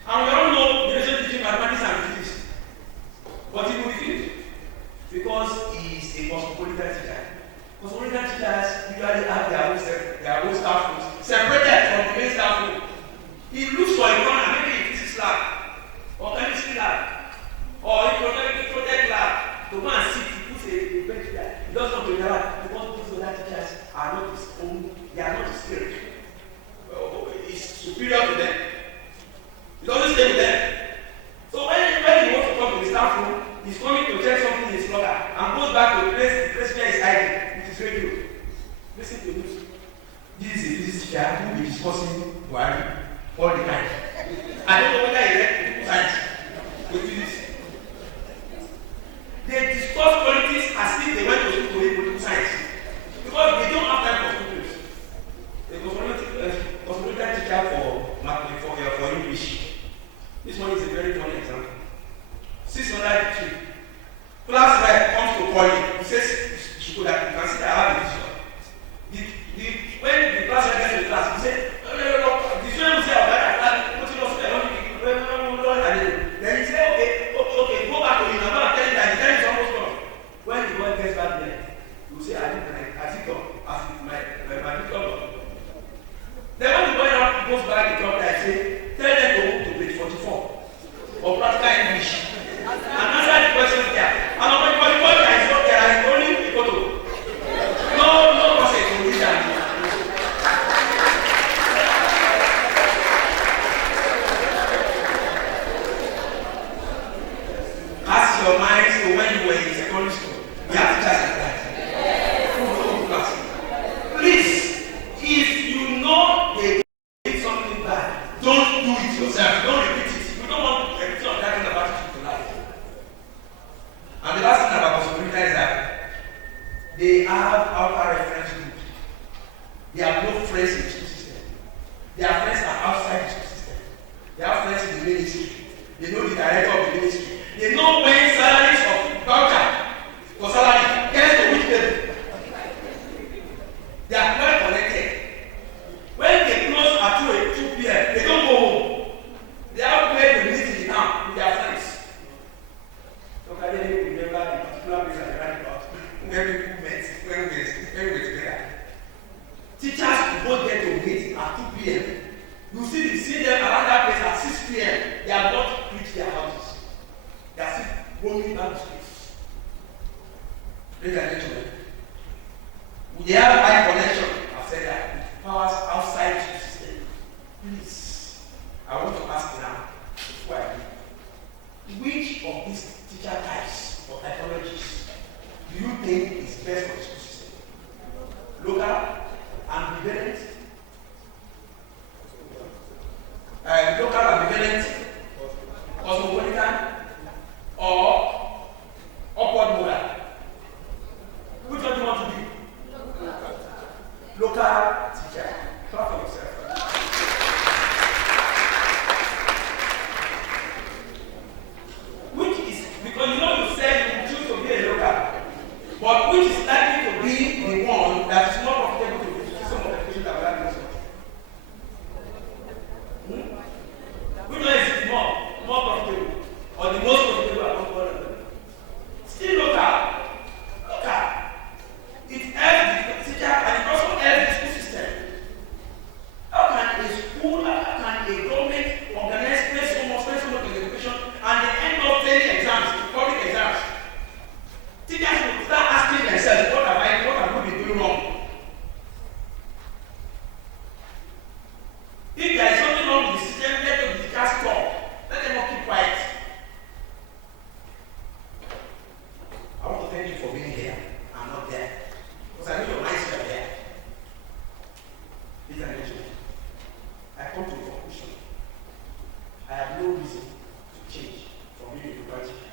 And we all know the relationship between mathematics and physics. But he will refuse because he is a cosmopolitan teacher. Cosmopolitan teachers usually have their own staff rooms separated from the main staff room. He looks for a corner, maybe in physics lab, or chemistry lab, or in project lab, to go and sit. He puts a bench there. He doesn't want to interact because these other teachers are not his own, they are not his spirit. He's superior to them. He doesn't stay with them. So when he wants to come to the staff room, he's coming to check something in his locker and goes back to the place where he's hiding, which is radio. Listen to this. This is a physics teacher who will be discussing Buhari all the time. I don't know whether he read science with physics. They discuss politics as if they went to school to read political science. Because they don't have time for students. They go for teacher for English. This one is a very funny example. 602. Class rep comes to call you. He says, you can see that I have a vision. When the class rep gets to the class, he says, the student will say, then he says, okay, go back to him. I'm not telling that the time is almost gone. When the boy gets back there, he will say, I think my picture. Then when the boy now goes back to the top, I say, tell them to move to page 44 of practical English. And answer the question there. And when the boy is not there, he's only a photo. No process to read that. Ask your mind to when you were in secondary school. We have teachers like that. Please, if you know they did something bad, don't do it yourself. Don't repeat it. You don't want to repeat on that kind of attitude to life. And the last thing about possibility is that they have outer reference groups. They have no friends in the school system. Their friends are outside the school system. They have friends in the ministry. They know the director of the ministry. They know when salaries of voucher for salary gets to which level. They are well connected. When they close at 2 p.m., they don't go home. They have where to meet in the town with their friends. So I didn't remember the particular place I ran about where people met, when we were together. Teachers will go there to meet at 2 p.m. You see them around that place at 6 p.m. They have not reached their houses. They are still roaming down the streets. Ladies and gentlemen, they have high connection. I've said that. With powers outside the system. Please, I want to ask now, before I leave, which of these teacher types or typologies do you think is best for the school system? Local, ambivalent, cosmopolitan, or upward modal? Which one do you want to be? Local teacher. Clap for yourself. Which is, because you said you choose to be a local, but which is likely to be the one that is more profitable to the system of education that we have in this country? Which one is more profitable, or the most profitable among all of them? Still local. It helps the teacher and it also helps the school system. How can a school, how can a government organize spend so much in education and they end up failing exams, public exams? Teachers will start asking themselves, what have we been doing wrong? If there is something wrong with the system, let the teachers talk. Let them not keep quiet. I want to thank you for being here. I'm not there. Because I know your minds are there. Ladies and gentlemen, I come to a conclusion. I have no reason to change from being a local teacher.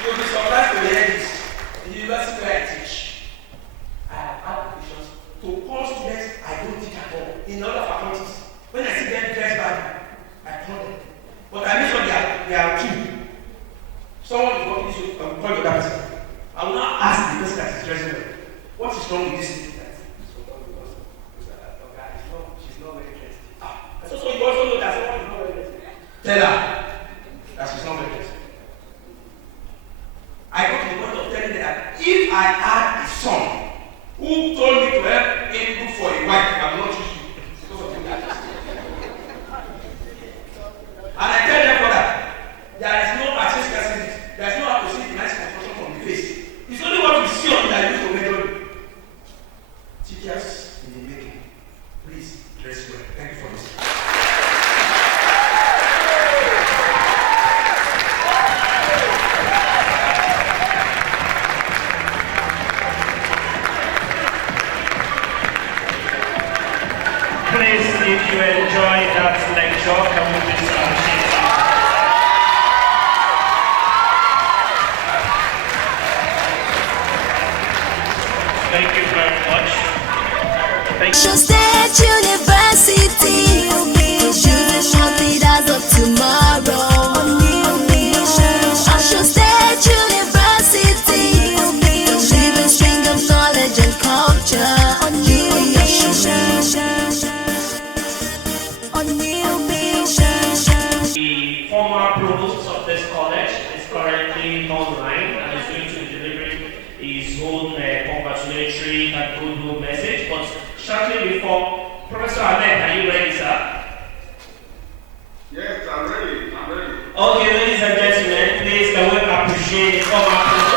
You'll be surprised to hear this. In the university where I teach, I have had applications to call students I don't teach at all in other faculties. When I see them dressed badly, I call them. But I make sure they are clean. Someone is working this way, I will call the other person. I will now ask the person that is dressing well, what is wrong with this thing? She's not very dressed. So you also know that someone is not very dressed. Tell her that she's not very dressed. I got to the point of telling her that if I had a son who told me to help him look for a wife, I will not choose you because of you. And I tell them, brother, there is no access facility. There is no how to see the nice construction from the face. It's only what we see on that you to measure you. Teachers in the making, please dress well. Thank you for this. Please, if you enjoy that lecture, can we please appreciate it? Thank you very much. Thank you. Osun State University, choosing more leaders of tomorrow. Osun State University, living string of knowledge and culture. The former provost of this college is currently online and is going to be delivering his own congratulatory and goodwill message. But shortly before, Professor Ahmed, are you ready, sir? Yes, I'm ready. Okay, ladies and gentlemen, please can we appreciate the former provost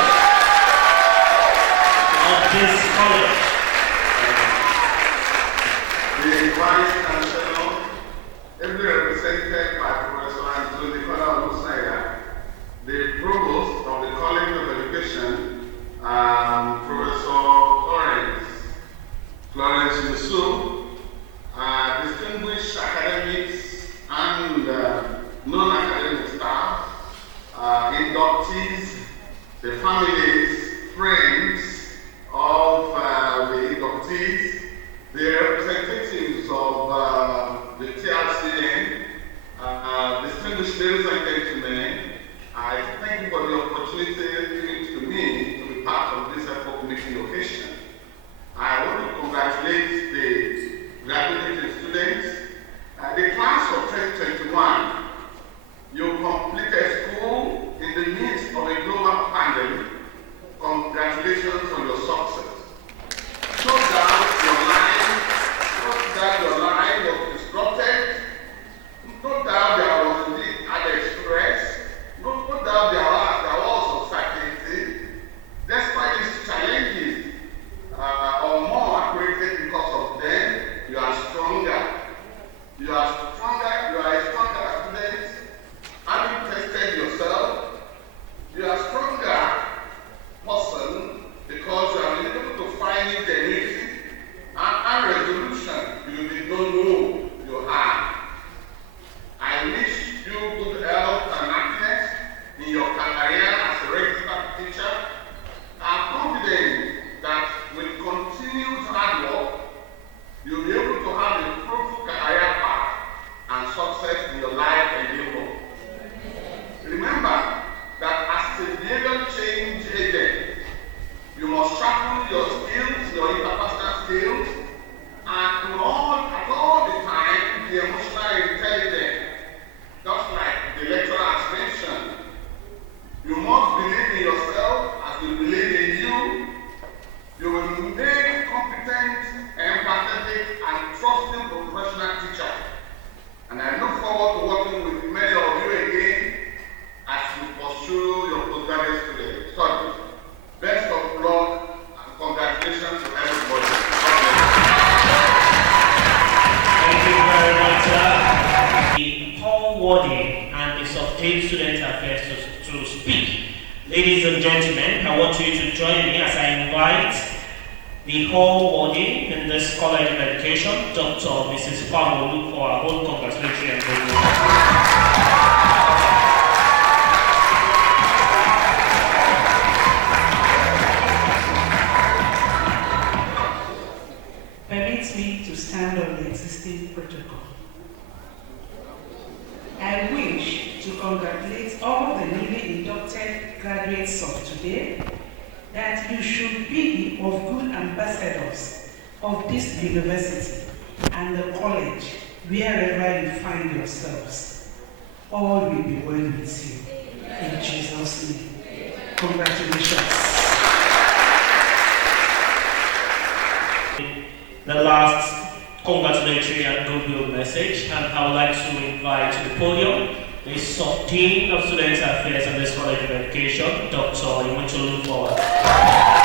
of this college? The Vice Chancellor, ably represented by Professor Anthony Osun, the Provost of the College of Education, Professor Florence Uniosun, distinguished academics and non-academic staff, inductees, the families, friends of the inductees, their continued hard work, you'll be able to have a fruitful career path and success in your life and endeavor. Remember that as a behavior change agent, you must sharpen your skills, your interpersonal skills, and at all the time be emotionally intelligent. Just like the lecturer has mentioned, you must believe in yourself as we believe in you. You will remain competent, empathetic, and trusting professional teacher. And I look forward to working with many of you again as you pursue your postgraduate studies. Best of luck and congratulations to everybody. Thank you very much, sir. The Paul Wardy and the Subject Student Affairs to speak. Ladies and gentlemen, I want you to join me as I invite the Hall Warden in this College of Education, Dr. Mrs. Pamolu, for our own congratulatory and Permit me to stand on the existing protocol. I wish to congratulate all the newly inducted graduates of today that you should be of good ambassadors of this university and the college wherever you find yourselves. All will be well with you. In Jesus' name. Congratulations. the last congratulatory and goodwill message, and I would like to invite to the podium the Sub-Dean of Student Affairs at this College of Education, Dr. Ipetu-Ijesa Campus.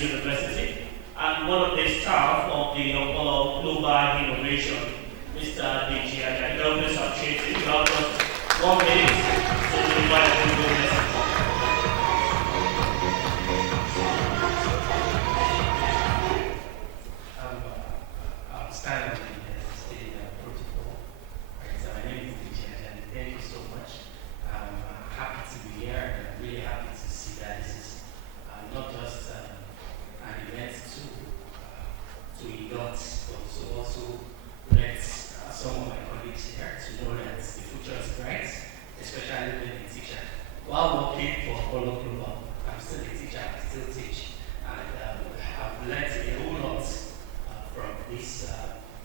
University, and one of the staff of the Global Innovation, Mr. Adedapo. Don't miss opportunity. You have just 1 minute to invite the good message. I'm standing in the state protocol. Right, so my name is Adedapo, and thank you so much. I'm happy to be here, and I'm really happy to see that this is not just an event to induct, but to also let some of my colleagues here to know that the future is bright, especially being a teacher. While working for Adelokun, I'm still a teacher, I still teach, and I've learned a whole lot from these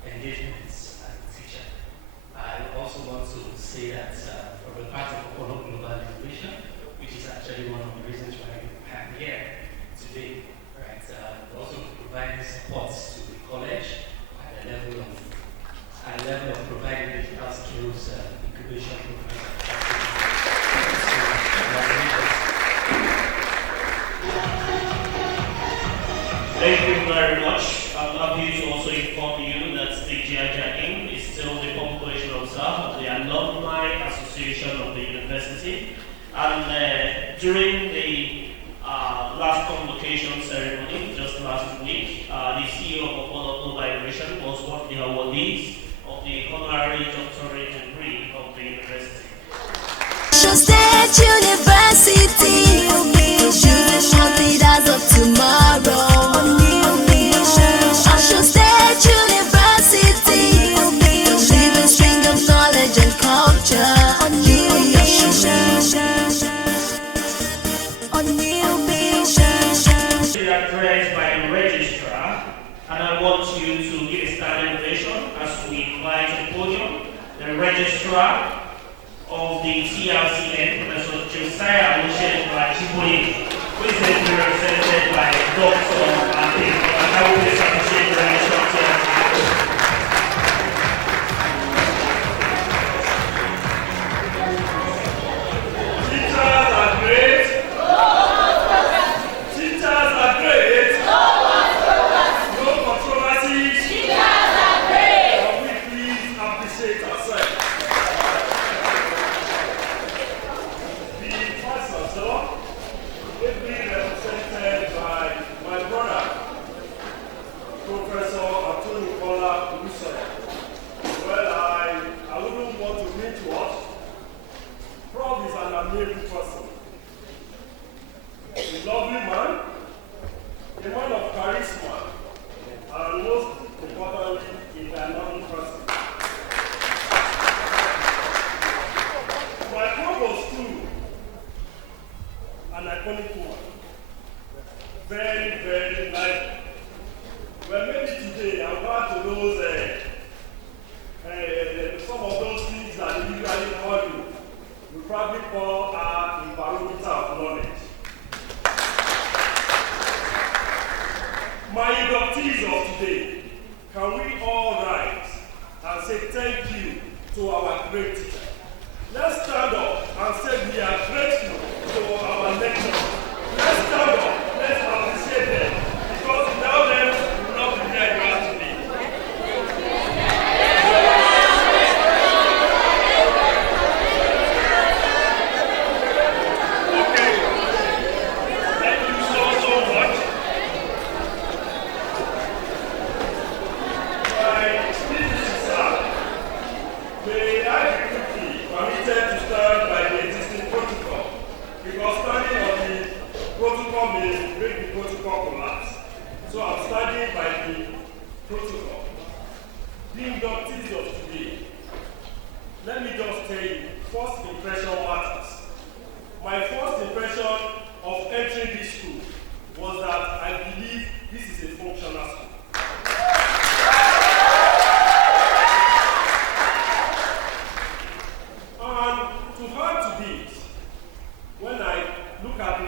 engagements as a teacher. I also want to say that from the part of Global Innovation, which is actually one of the reasons why I'm here today, right? Also providing support to the college at the level of providing digital skills incubation programs. Thank you very much. I'm happy to also inform you that the TRCN is still the population observer of the Alumni Association of the University. And during the last convocation ceremony, just last week, the CEO of Global Innovation was one of the awardees of the honorary doctorate degree of the university. Osun State University, the leaders of tomorrow. Osun State University, the living string of knowledge and culture. Addressed by the Registrar, and I want you to give a standing ovation as we invite to the podium the Registrar of the TRCN, Professor Josiah Oshé, who is represented by Dr. Adedapo, and I will be appreciating the Registrar of TRCN. My inductees of today, can we all rise and say thank you to our great teacher? Let's stand up and say we are grateful to our lecturers. Let's stand up, let's appreciate them, because without them, we will not be where we are today. So I'm starting by the protocol. The inductees of today. Let me just tell you, first impression matters. My first impression of entering this school was that I believe this is a functional school. And to add to this, when I look at the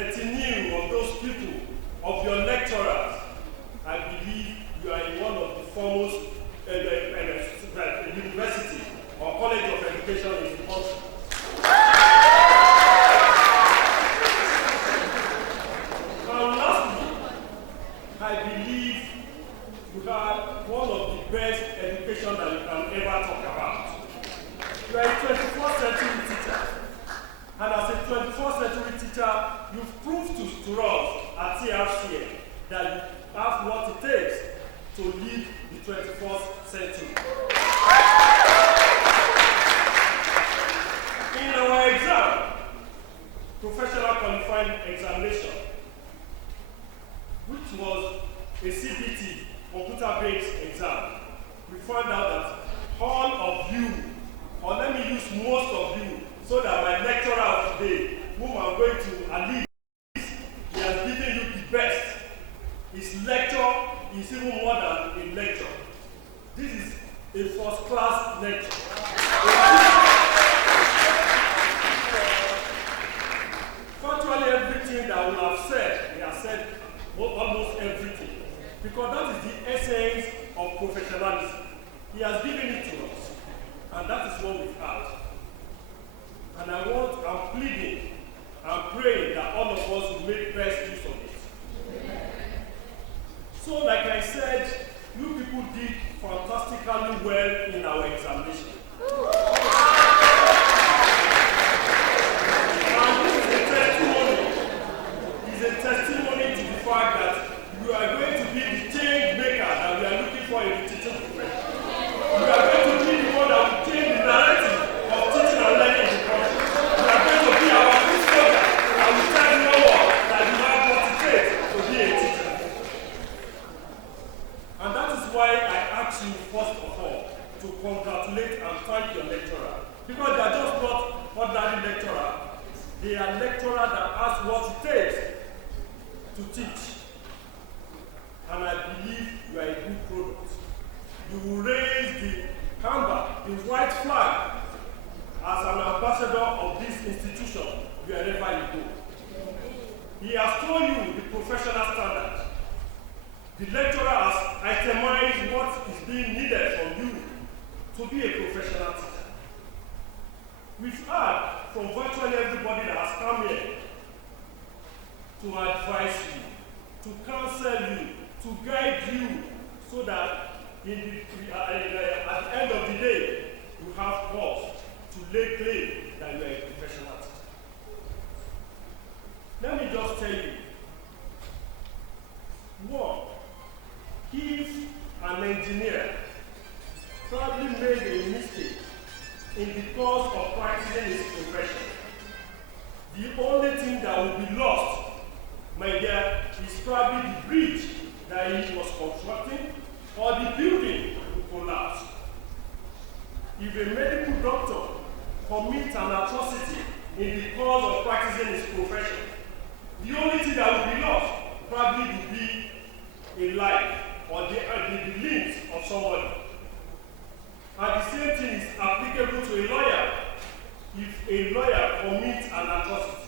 retinue of those people, of your lecturers, I believe you are in one of the foremost university or college of education in the country. And lastly, I believe you have one of the best education that you can ever talk about. You are a 21st century teacher. And as a 21st century teacher, you've proved to us at TRCN that you have what it takes to lead the 21st century. In our exam, professional qualifying examination, which was a CBT, computer-based exam, we found out that all of you, or let me use most of you, so that my lecturer of today, whom I'm going to at least, he has given you the best. His lecture is even more than a lecture. This is a first-class lecture. Virtually everything that we have said, he has said almost everything. Because that is the essence of professionalism. He has given it to us. And that is what we've had. And I'm pleading and praying that all of us will make best use of it. So, like I said, you people did fantastically well in our examination. And this is a testimony. It's a testimony to the fact that you are going to be the change maker that we are looking for in the teaching profession. You are going to be the one that will change the narrative of teaching and learning in the country. You are going to be our good soldier and will tell no one that you have what it takes to be a teacher. And that is why I ask you, first of all, to congratulate and thank your lecturer. Because they are just not ordinary lecturer. They are lecturer that has what it takes to teach. And I believe you are a good product. You will raise the camber, the white flag, as an ambassador of this institution wherever you go. He has told you the professional standard. The lecturer has itemized what is being needed from you to be a professional teacher. We've heard from virtually everybody that has come here to advise you, to counsel you, to guide you, so that at the end of the day, you have cause to lay claim that you are a professional teacher. Let me just tell you, one, if an engineer probably made a mistake in the course of practicing his profession, the only thing that will be lost, my dear, is probably the bridge that he was constructing or the building will collapse. If a medical doctor commits an atrocity in the course of practicing his profession, the only thing that will be lost probably will be a life or the limbs of somebody. And the same thing is applicable to a lawyer. If a lawyer commits an atrocity,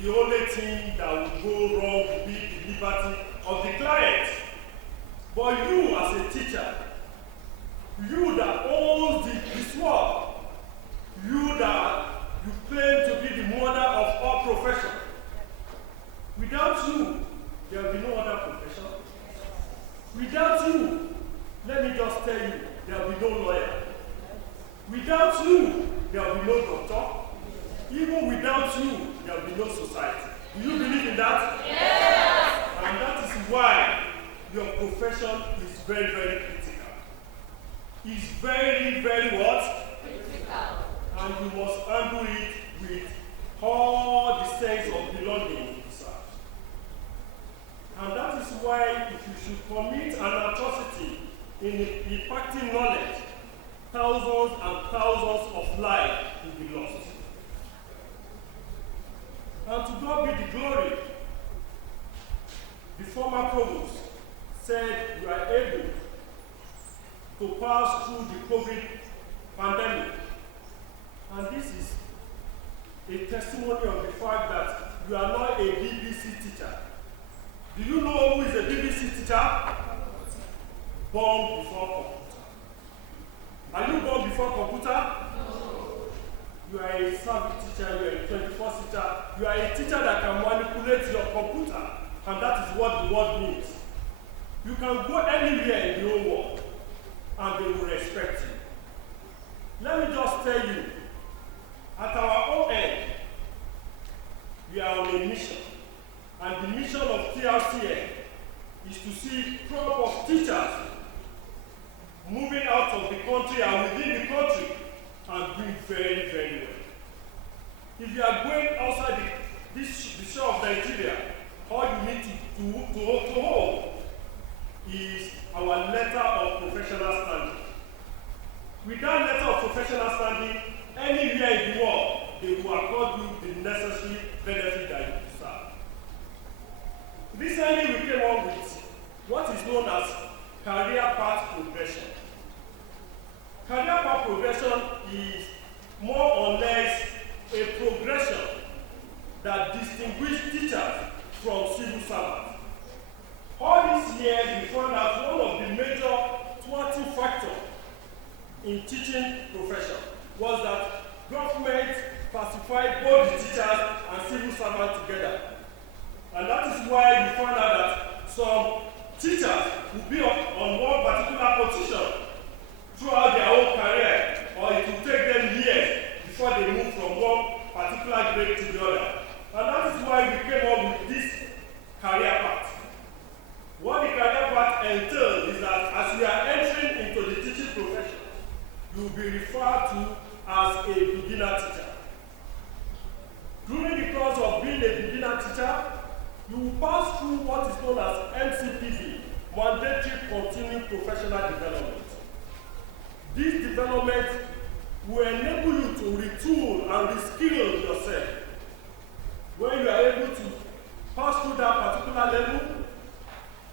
the only thing that will go wrong will be the liberty of the client. But you as a teacher, you that owns the sword, you that you claim to be the mother of all profession, without you, there will be no other profession. Without you, let me just tell you, there will be no lawyer. Without you, there will be no doctor. Even without you, there will be no society. Do you believe in that? Yes. And that is why your profession is very, very critical. It's very, very what? Critical. And you must handle it with all the sense of belonging you deserve. And that is why if you should commit an atrocity in impacting knowledge, thousands and thousands of lives will be lost. And to God be the glory. The former provost said you are able to pass through the COVID pandemic. And this is a testimony of the fact that you are not a BBC teacher. Do you know who is a BBC teacher? Born before computer. Are you born before computer? No. You are a savvy teacher, you are a 21st teacher, you are a teacher that can manipulate your computer, and that is what the word means. You can go anywhere in the whole world, and they will respect you. Let me just tell you, at our own end, we are on a mission, and the mission of TRCN is to see crop of teachers moving out of the country and within the country and doing very, very well. If you are going outside the shore of Nigeria, all you need to hold is our letter of professional standing. With that letter of professional standing, anywhere in the world, they will accord you the necessary benefit that you deserve. Recently, we came up with what is known as career path progression. Career path progression is more or less a progression that distinguishes teachers from civil servants. All these years, we found out one of the major thwarting factors in teaching profession was that government classified both the teachers and civil servants together. And that is why we found out that some teachers will be on one particular position throughout their whole career, or it will take them years before they move from one particular grade to the other. And that is why we came up with this career path. What the career path entails is that as you are entering into the teaching profession, you will be referred to as a beginner teacher. During the course of being a beginner teacher, you will pass through what is known as MCPD, Mandatory Continuing Professional Development. This development will enable you to retool and reskill yourself. When you are able to pass through that particular level,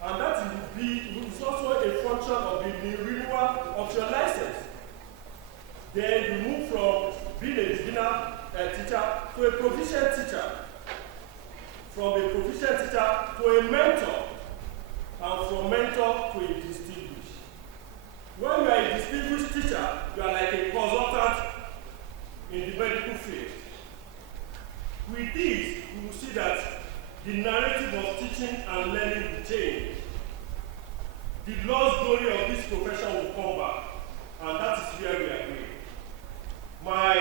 and that is also a function of the renewal of your license. Then you move from teacher to a proficient teacher, from a proficient teacher to a mentor, and from mentor to a distinguished. When you are a distinguished teacher, you are like a consultant in the medical field. With this, you will see that the narrative of teaching and learning will change. The lost glory of this profession will come back, and that is where we are going. My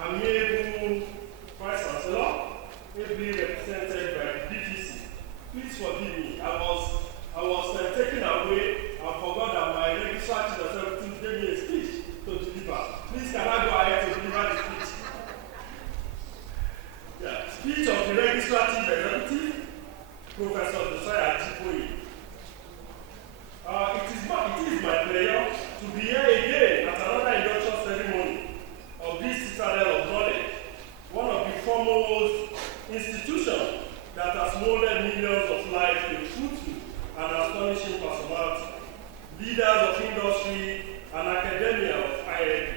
amiable Vice Chancellor, ably represented by BTC, please forgive me. I was taken away and forgot that my Registrar of TRCN gave me a speech to deliver. Please, can I go ahead to deliver the speech? Yeah, speech of the Registrar of TRCN, Professor Adedapo. It is my pleasure to be here again at another induction ceremony of this citadel of knowledge, one of the foremost institutions that has molded millions of lives in fruitful and astonishing personality, leaders of industry and academia of higher ed.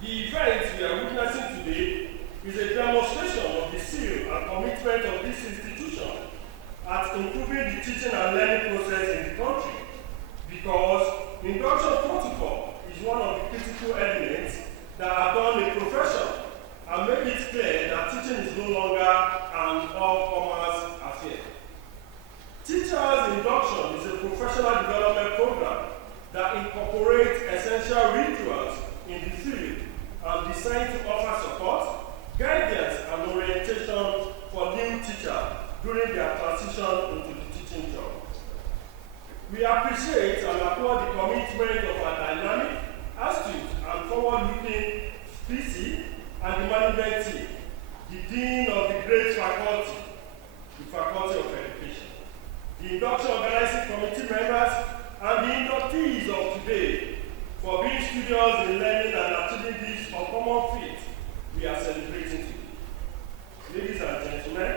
The event we are witnessing today is a demonstration of the zeal and commitment of this institution at improving the teaching and learning process in the country, because induction protocol is one of the critical elements that adorn a profession and make it clear that teaching is no longer an all-comers affair. Teachers Induction is a professional development program that incorporates essential rituals in the field and designed to offer support, guidance, and orientation for new teachers during their transition into the teaching job. We appreciate and applaud the commitment of our dynamic, astute, and forward-looking species and the management team, the Dean of the great faculty, the Faculty of Education, the Induction Organizing Committee members, and the inductees of today for being studious in learning and achieving this uncommon feat we are celebrating today. Ladies and gentlemen,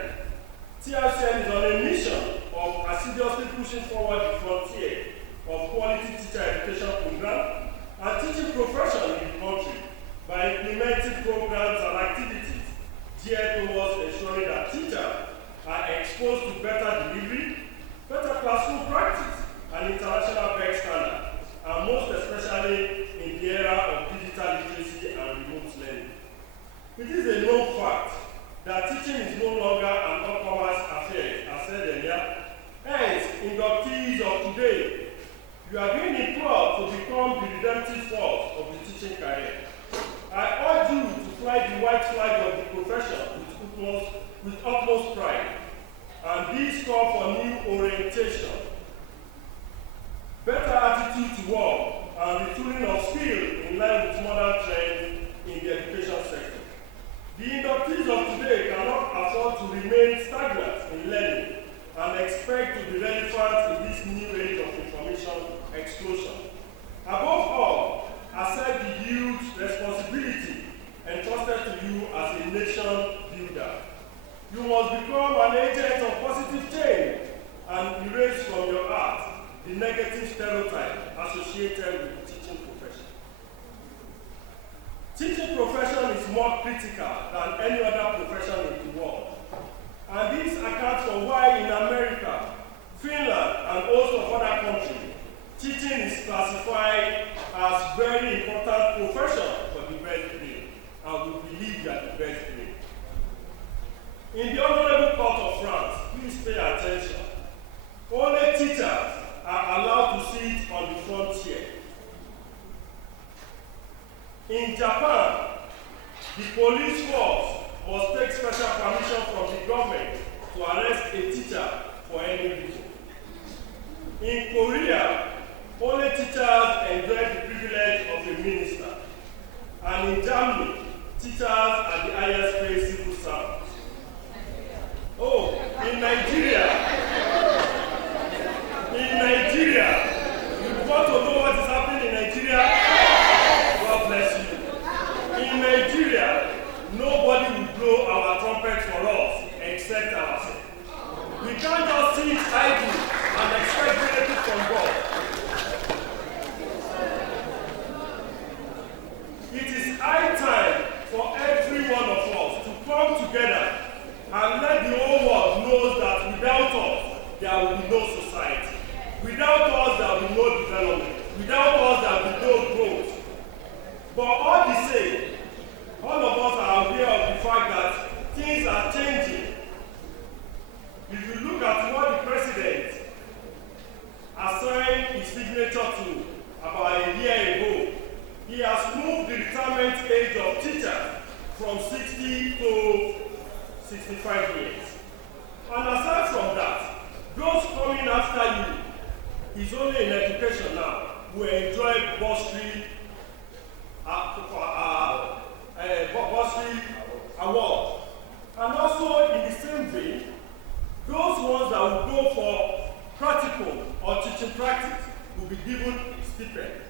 TRCN is on a mission of assiduously pushing forward the frontier of quality teacher education program and teaching profession in the country by implementing programs and activities geared towards ensuring that teachers are exposed to better delivery, better classroom practice, and international best standards, and most especially in the era of digital literacy and remote learning. It is a known fact that teaching is no longer an all-comers affair, as said earlier. Hence, inductees of today, you are being implored to become the redemptive force of the teaching career. I urge you to fly the white flag of the profession with utmost pride, and this call for new orientation, better attitude to work, and retooling of skill in line with modern trends in the education sector. The inductees of today cannot afford to remain stagnant in learning and expect to be relevant in this new age of information explosion. Above all, accept the huge responsibility entrusted to you as a nation builder. You must become an agent of positive change and erase from your heart the negative stereotype associated with the teaching profession. Teaching profession is more critical than any other profession in the world. And this accounts for why in America, Finland, and also other countries, teaching is classified as very important profession for the best grade, and we believe that the best grade. In the Honorable Court of France, please pay attention. Only teachers are allowed to sit on the frontier. In Japan, the police force must take special permission from the government to arrest a teacher for any reason. In Korea, only teachers enjoy the privilege of a minister. And in Germany, teachers are the highest paid civil servants. Oh, in Nigeria, you want to know what is happening in Nigeria? God bless you. In Nigeria, nobody will blow our trumpet for us except ourselves. We can't just sit idle and expect benefit from God. It is high are changing. If you look at what the president assigned his signature to about a year ago, he has moved the retirement age of teachers from 60 to 65 years. And aside from that, those coming after you is only in education now will enjoy bursary award. And also in the same vein, those ones that will go for practical or teaching practice will be given stipend.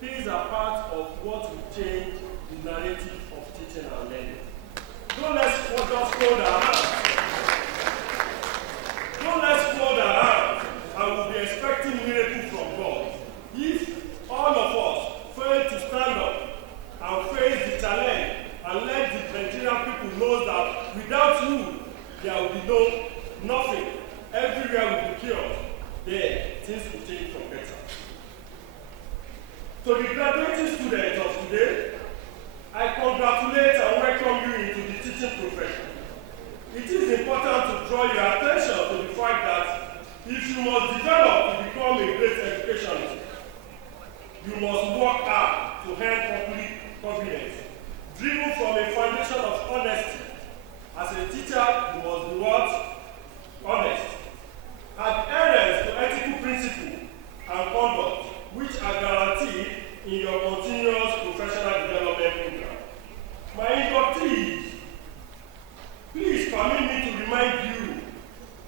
These are part of what will change the narrative of teaching and learning. Don't let's just fold our hands. Don't let's fold our hands and we'll be expecting miracles from God. If all of us fail to stand up and face the challenge and let the Nigerian people know that without you, there will be nothing. Everywhere will be cured. Then things will change for better. To the graduating students of today, I congratulate and welcome you into the teaching profession. It is important to draw your attention to the fact that if you must develop to become a great educationist, you must work hard to earn public confidence, driven from a foundation of honesty. As a teacher, you must be what? Honest. Adherence to ethical principles and conduct, which are guaranteed in your continuous professional development program. My inductees, please permit me to remind you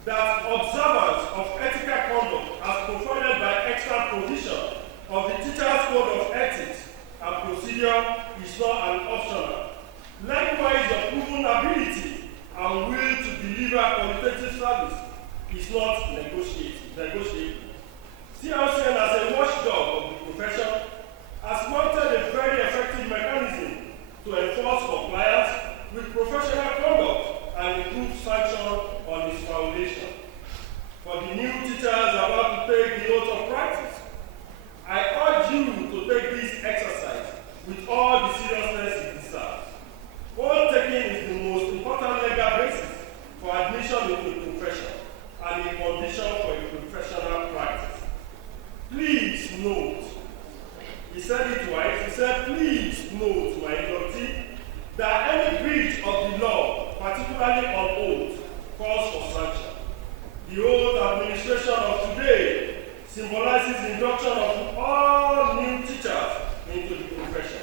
that observance of ethical conduct as provided by extra provision of the Teacher's Code of Ethics and Procedure is not an optional. Likewise, your proven ability and will to deliver qualitative service is not negotiable. TRCN as a watchdog of the profession has mounted a very effective mechanism to enforce compliance with professional conduct and improve sanction on its foundation. For the new teachers about to take the oath of practice, I urge you to take this exercise with all the seriousness it deserves. Oath taking is the most important legal basis for admission into the profession and a condition for a professional practice. Please note, he said it twice, he said, please note, my inductee, that any breach of the law, particularly on oath, calls for sanction. The oath administration of today symbolizes induction of all new teachers into the profession.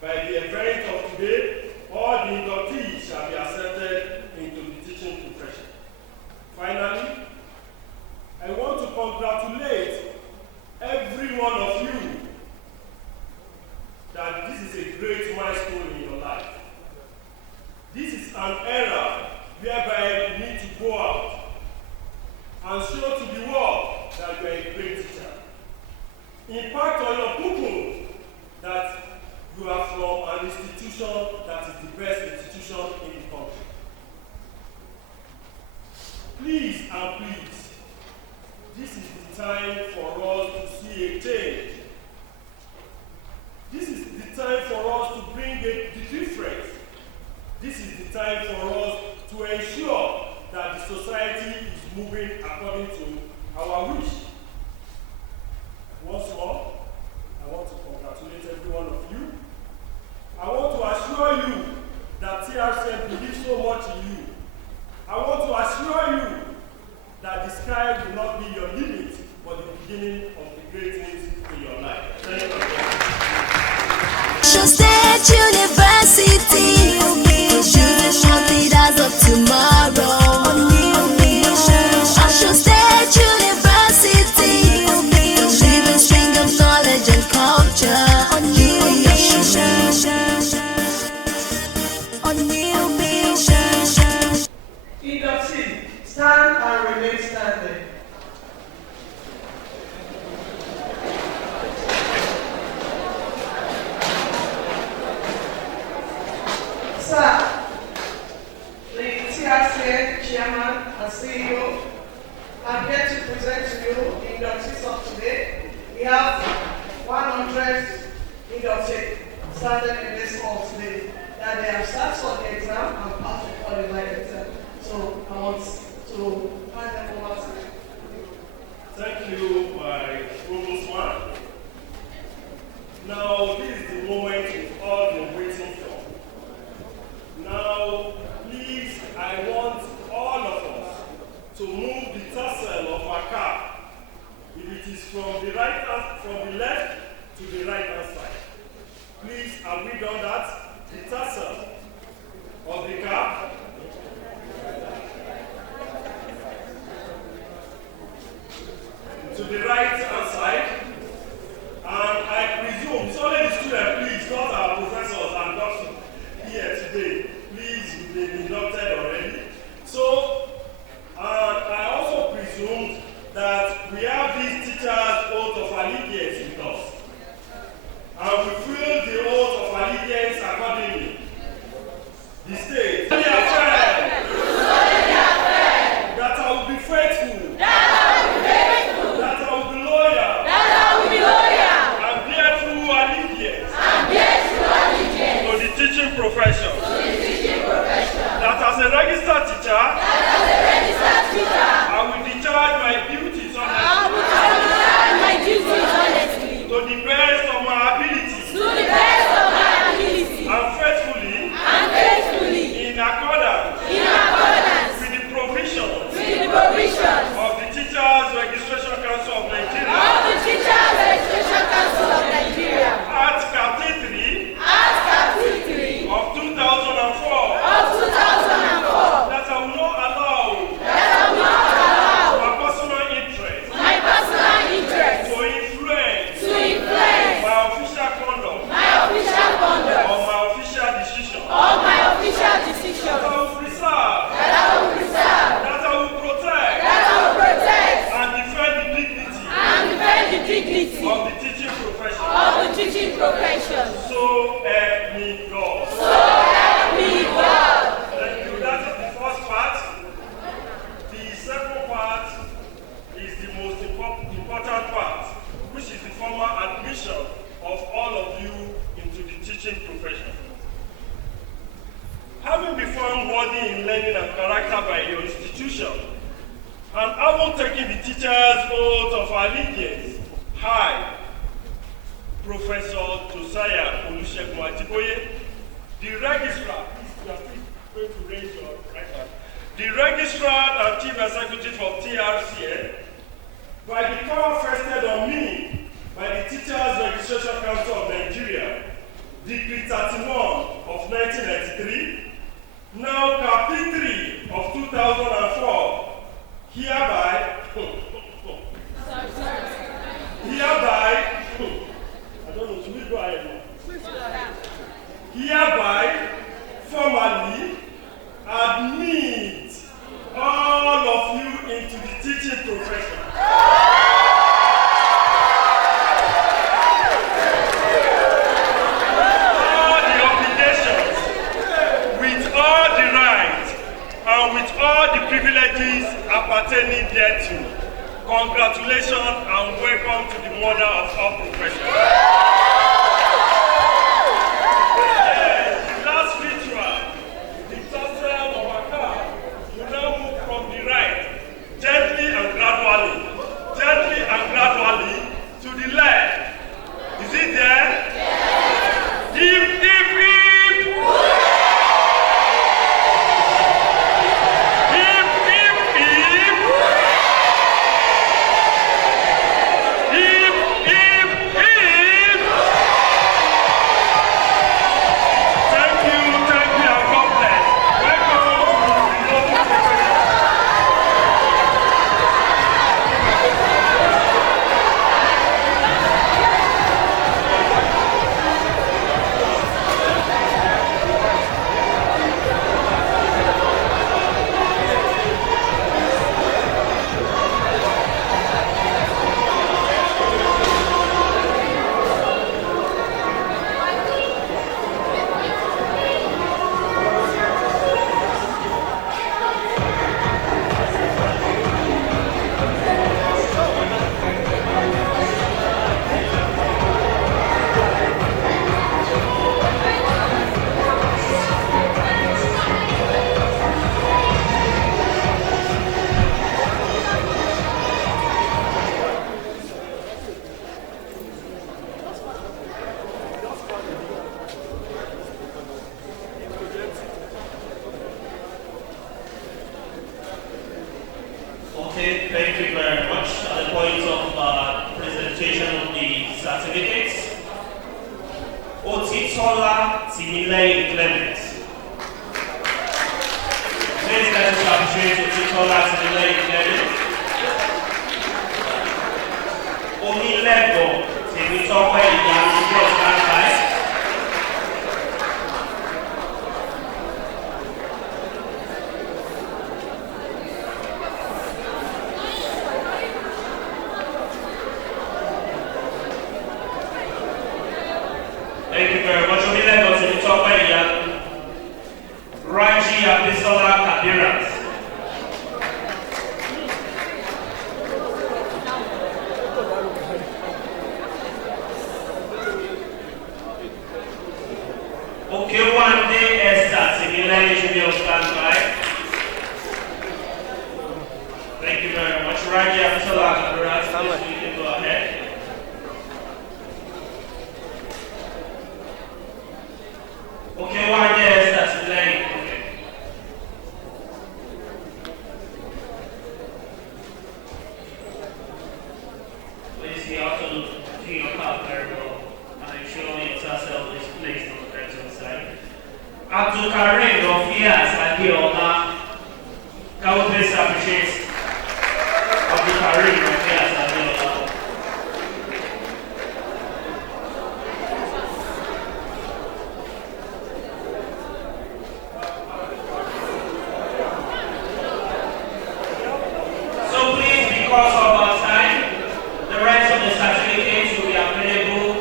By the event of today, all the inductees shall be accepted into the teaching profession. Finally, I want to congratulate every one of you that this is a great milestone in your life. This is an era whereby you need to go out and show to the world that you are a great teacher. Impact on your people that you are from an institution that is the best institution in the country. Please and please, this is the time for us to see a change. This is the time for us to bring the difference. This is the time for us to ensure that the society is moving according to our wish. Once more, I want to congratulate every one of you. I want to assure you that TRCN believes so much in you. I want to assure you that the sky will not be your limit, but the beginning of the great things in your life. Thank you. Osun State University, the leaders of tomorrow. Osun State University, living string of knowledge and culture. Induction, stand and remain standing. Sir, the TRCN Chairman and CEO, I'm here to present to you the inductees of today. We have 100 inductees standing in this hall today that they have sat for the exam and passed the or a like that. So I want to hand them over to you. Thank you, my provost one. Now, this is the moment we've all been waiting for. Now, please, I want all of us to move the tassel of our car. If it is from the left to the right hand side. Please, have we done that? The tassel of the car. To the right hand side. And I presume, it's only the students, please, not our professors and doctors here today. Please, you've been inducted already. So, I also presumed that we have these teachers' oath of allegiance with us. And we fill the oath of allegiance accordingly. The state. That I will be faithful. That I will be loyal. And bear true allegiance. To the teaching profession. That as a registered teacher. I will discharge my duties honestly. To the best of my ability. And faithfully. In accordance. With the provisions. Of the Teachers Registration Council of Nigeria. Act Captain 3. Of 2004. That I will not allow. My personal interest. To influence. My official conduct. Or my official decision. That I will preserve. That I will protect. And defend the dignity. Of the teaching profession. So help me God. Thank you. That is the first part. The second part is the most important part, which is the formal admission of all of you into the teaching profession. Having been found worthy in learning and character by your institution, and having taken the teacher's oath of allegiance, I, Professor Josiah Olusegun Atiboye, the registrar, please, you are going to raise your right hand, the registrar and chief executive of TRCN, by the power vested on me by the Teachers Registration Council of Nigeria, Decree 31 of 1993, now Captain 3 of 2004, hereby, I don't know, should we go ahead now? Hereby, formally, admit all of you into the teaching profession. All the obligations, with all the rights, and with all the privileges appertaining thereto. Congratulations and welcome to the mother of all professions. The last ritual, the tassel of our car, you now move from the right, gently and gradually to the left. Is it there? Yes. If. If. Clement. Please let us appreciate the scholars in Ile-Ife. Omilego, Temitope, Iyanu, stand by. Thank you very much. Omilego, Temitope, Iyanu. Raji Abisola Kabirat. Okay, one day Esther Timilani should be on standby. Thank you very much. Raji Abisola Kabirat, please you can go ahead. Okay, one day Esther Timilani. Okay. Please see also do your card very well and ensure yourself is placed on the correct side. Abdulkarim Rofias Adeola. Can we please appreciate Abdulkarim Rofias Adeola? So please, because of our time, the rest of the certificates will be available.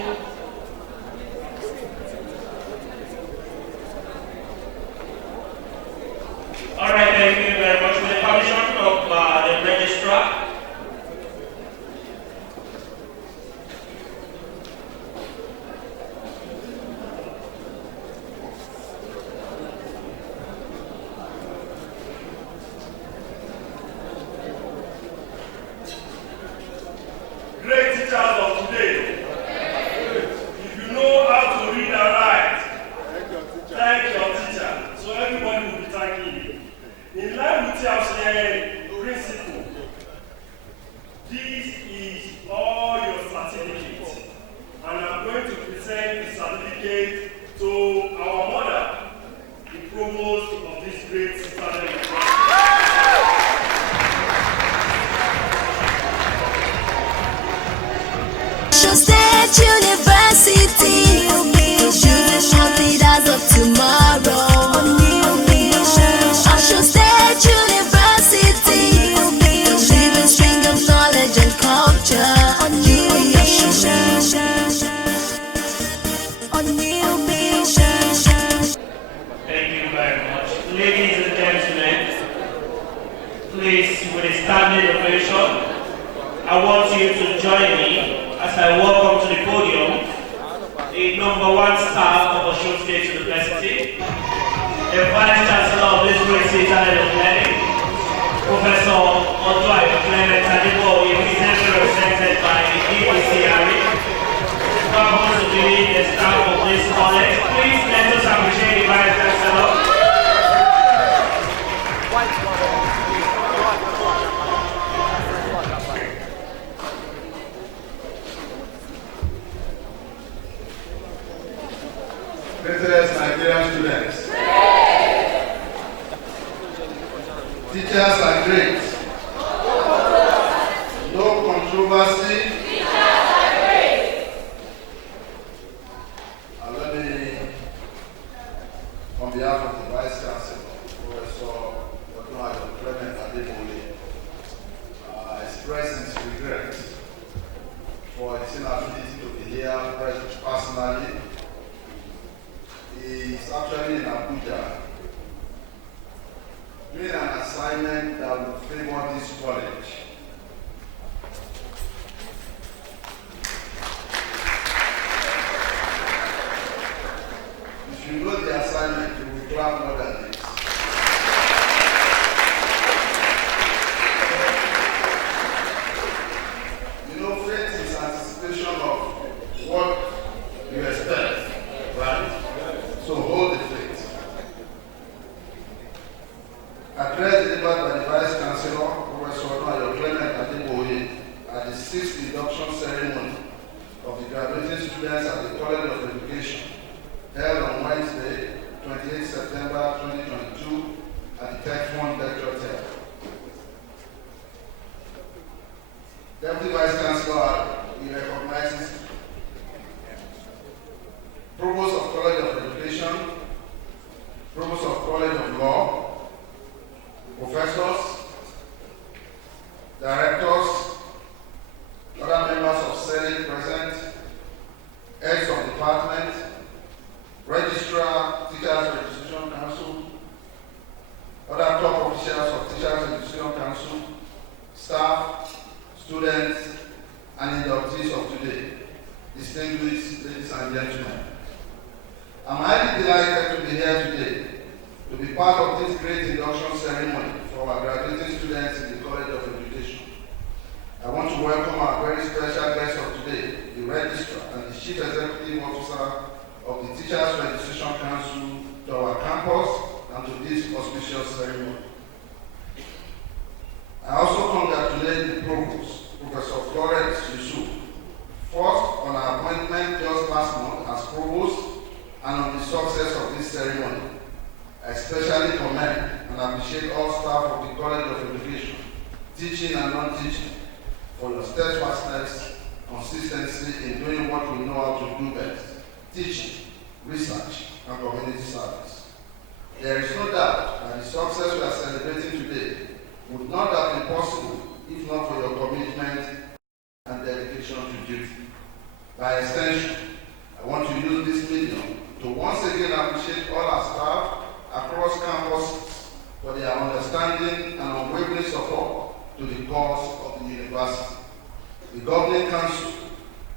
All right, thank you very much. With the permission of the registrar. Great teachers of today. If you know how to read and write, thank your teacher. So everybody will be thanking you. In line with TRCN principle, this is all your certificates. And I'm going to present the certificate to our mother, the provost of this great citadel. Osun State University, choosing leaders of tomorrow. Osun State University, living string of knowledge and culture. Thank you very much. Ladies and gentlemen, please, with a standing ovation, I want you to join me as I welcome to the podium the #1 staff of Osun State University, the Vice Chancellor of this great citadel of learning, Professor Ipetu-Ijesa Campus, represented by the DPCRE. Welcome to the staff of this college. Please let us appreciate the Vice Chancellor. Greatest Nigerian students. Teachers are great. No controversy. And let me, on behalf of the Vice Chancellor, Professor Clement Adedapo, express his regret for his inability to be here personally. He is actually in Abuja doing an assignment that will favor this college. If you know the assignment, you will clap more than this. You know, faith is anticipation of what you expect, right? So hold the faith. Address delivered by the Vice Chancellor, Professor Clement Adedapo, at the 6th induction ceremony of the graduating students at the College of Education, held on Wednesday, be part of this great induction ceremony for our graduating students in the College of Education. I want to welcome our very special guest of today, the Registrar and the Chief Executive Officer of the Teachers Registration Council, to our campus and to this auspicious ceremony. I also congratulate the Provost, Professor Florence Yusuf, first on her appointment just last month as Provost and on the success of this ceremony. I especially commend and appreciate all staff of the College of Education, teaching and non-teaching, for your steadfastness, consistency in doing what we know how to do best: teaching, research, and community service. There is no doubt that the success we are celebrating today would not have been possible if not for your commitment and dedication to duty. By extension, I want to use this medium to once again appreciate all our staff across campuses for their understanding and unwavering support to the cause of the university. The Governing Council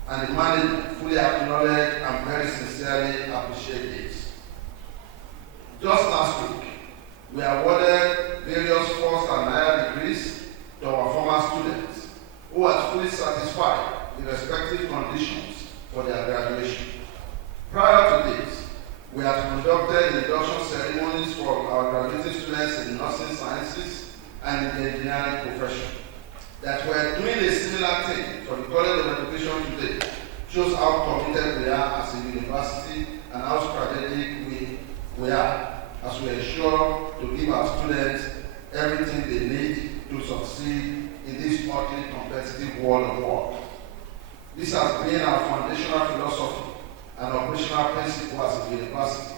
and the management fully acknowledge and very sincerely appreciate this. Just last week, we awarded various first and higher degrees to our former students who had fully satisfied the respective conditions for their graduation. Prior to this, we had conducted induction ceremonies for our graduating students in nursing sciences and in the engineering profession. That we're doing a similar thing for the College of Education today shows how committed we are as a university and how strategic we are as we ensure to give our students everything they need to succeed in this hotly competitive world of work. This has been our foundational philosophy and operational principle as a university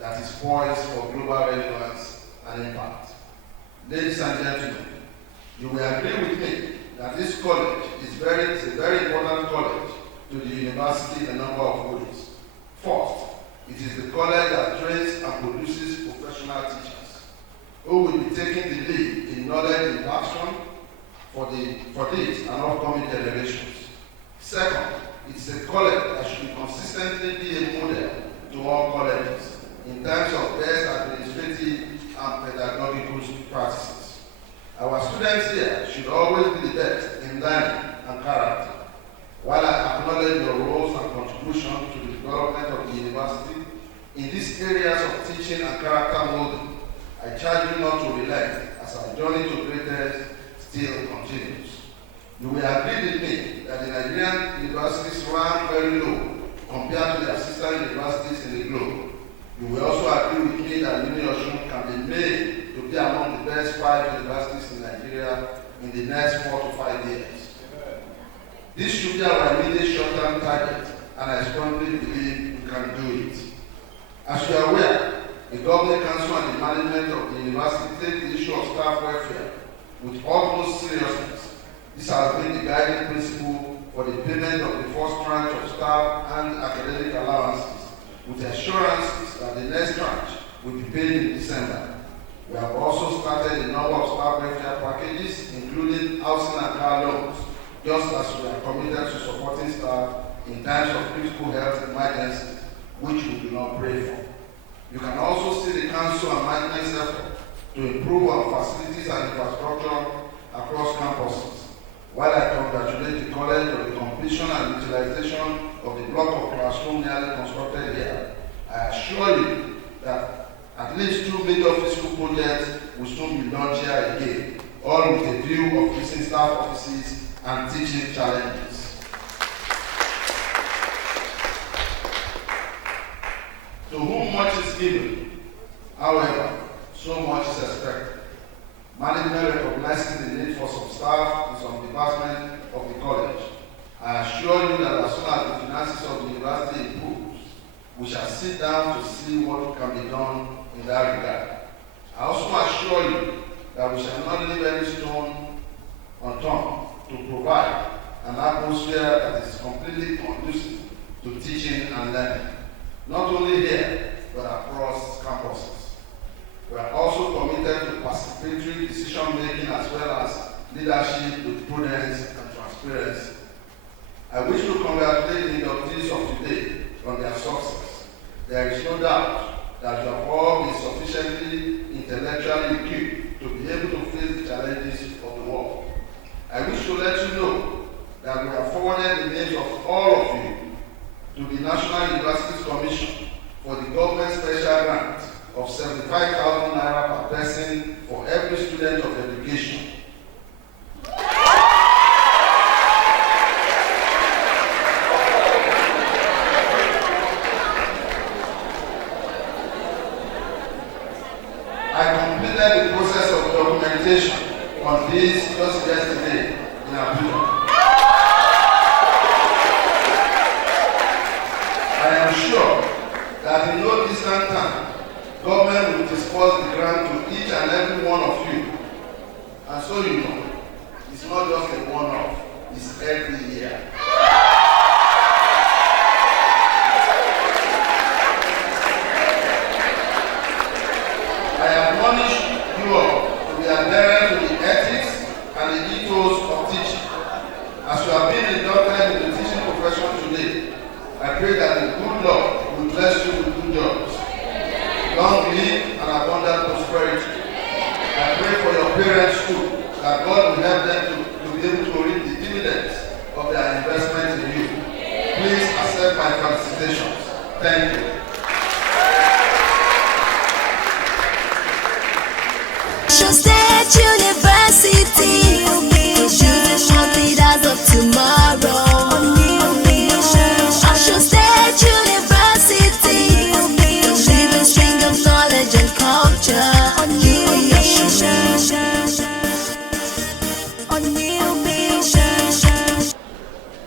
that is poised for global relevance and impact. Ladies and gentlemen, you will agree with me that this college is a very important college to the university in a number of ways. First, it is the college that trains and produces professional teachers who will be taking the lead in knowledge impartation for this and upcoming generations. Second, it is a college that should consistently be a model to all colleges in terms of best administrative and pedagogical practices. Our students here should always be the best in learning and character. While I acknowledge your roles and contribution to the development of the university in these areas of teaching and character molding, I charge you not to relent as our journey to greatness still continues. You will agree with me that the Nigerian universities rank very low compared to the sister universities in the globe. You will also agree with me that Uniosun can be made to be among the best 5 universities in Nigeria in the next 4 to 5 years. This should be our immediate short-term target, and I strongly believe we can do it. As you are aware, the Governing Council and the management of the university take the issue of staff welfare with utmost seriousness. This has been the guiding principle for the payment of the first tranche of staff and academic allowances, with assurances that the next tranche will be paid in December. We have also started a number of staff welfare packages, including housing and car loans, just as we are committed to supporting staff in times of critical health emergencies, which we do not pray for. You can also see the Council and management's effort to improve our facilities and infrastructure across campuses. While I congratulate the college on the completion and utilization of the block of classroom nearly constructed here, I assure you that at least 2 major physical projects will soon be launched here again, all with a view of fixing staff offices and teaching challenges. To whom much is given, however, so much is expected. Management recognizing the need for some staff in some departments of the college. I assure you that as soon as the finances of the university improves, we shall sit down to see what can be done in that regard. I also assure you that we shall not leave any stone unturned to provide an atmosphere that is completely conducive to teaching and learning, not only here, but across campuses. We are also committed to participatory decision-making as well as leadership with prudence and transparency. I wish to congratulate the inductees of today on their success. There is no doubt that you have all been sufficiently of 75,000 naira per person for every student of education. I completed the process of documentation on this just yesterday in Abuja. I am sure that in no distant time, government will disperse the grant to each and every one of you. And so you know, it's not just a one-off, it's every year. I admonish you all to be adherent to the ethics and the ethos of teaching. As you have been inducted in the teaching profession today, I pray that the good Lord will bless you with good jobs, long live and abundant prosperity. I pray for your parents too, that God will help them to be able to reap the dividends of their investment in you. Please accept my felicitations. Thank you. Osun State University, choosing one leaders of tomorrow. Osun State University, living string of knowledge and culture.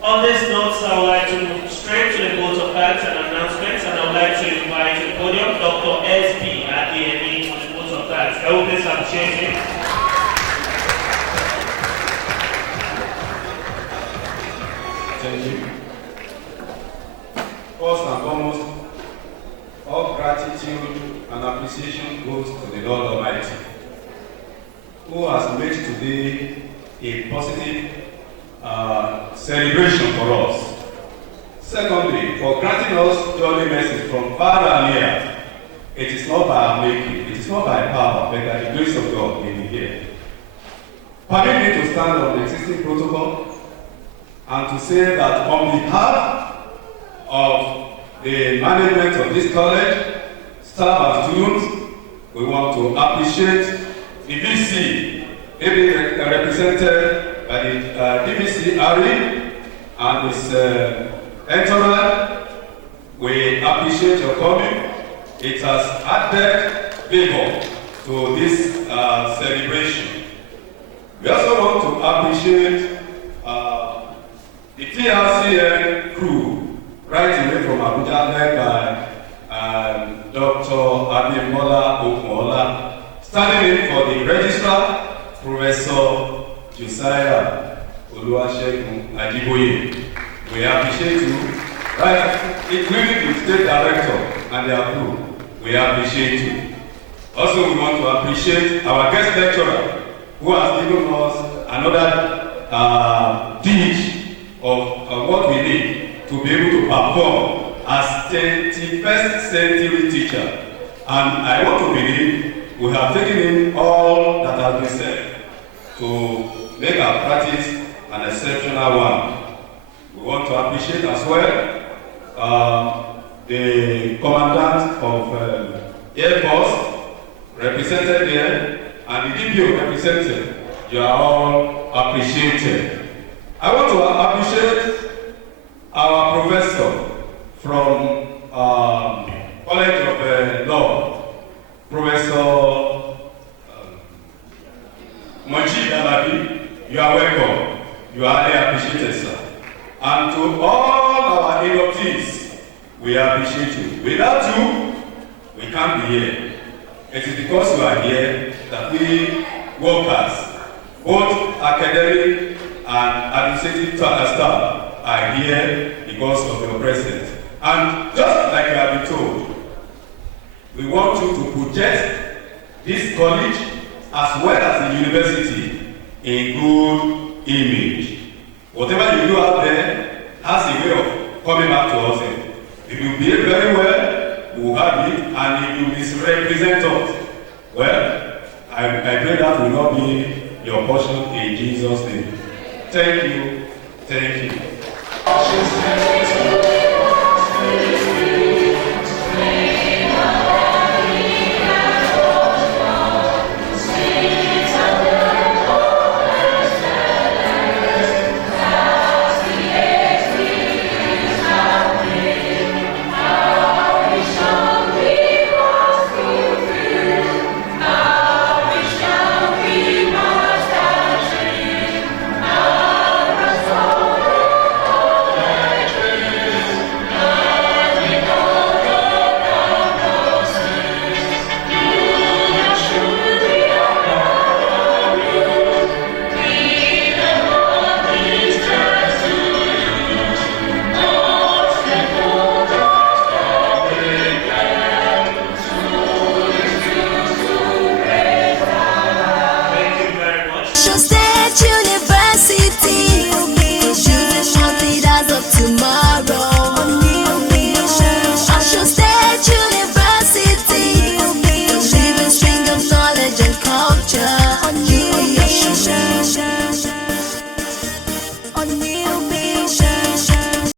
On this note, I would like to move straight to the vote of thanks and announcements, and I would like to invite to the podium Dr. S.B. Adeyemi for the vote of thanks. I will please appreciate him. Thank you. First and foremost, all gratitude and appreciation goes to the Lord Almighty, who has made today a positive celebration for us. Secondly, for granting us jolly mercies from far and near. It is not by our making, it is not by power, but by the grace of God may be here. Permit me to stand on the existing protocol and to say that on behalf of the management of this college, staff and students, we want to appreciate the VC, maybe represented by the DVC Ari and his entourage. We appreciate your coming. It has added favor to this celebration. We also want to appreciate the TRCN crew, right away from Abuja, led by Dr. Adedapo, standing in for the Registrar, Professor Josiah Ajiboye. We appreciate you, right, including the State Director and their crew. We appreciate you. Also, we want to appreciate our guest lecturer, who has given us another dish of what we need to be able to perform as 21st century teacher. And I want to believe we have taken in all that has been said to make our practice an exceptional one. We want to appreciate as well the Commandant of Air Force represented here and the DPO represented. You are all appreciated. I want to appreciate our professor from College of Law, Professor Moji Dalabi. You are welcome. You are highly appreciated, sir. And to all our Inductees, we appreciate you. Without you, we can't be here. It is because you are here that we workers, both academic and administrative staff, are here because of your presence. And just like you have been told, we want you to project this college as well as the university a good image. Whatever you do out there has a way of coming back to us. If you behave very well, we will have it, and if you misrepresent us, well, I pray that will not be your portion in Jesus' name. Thank you. Thank you.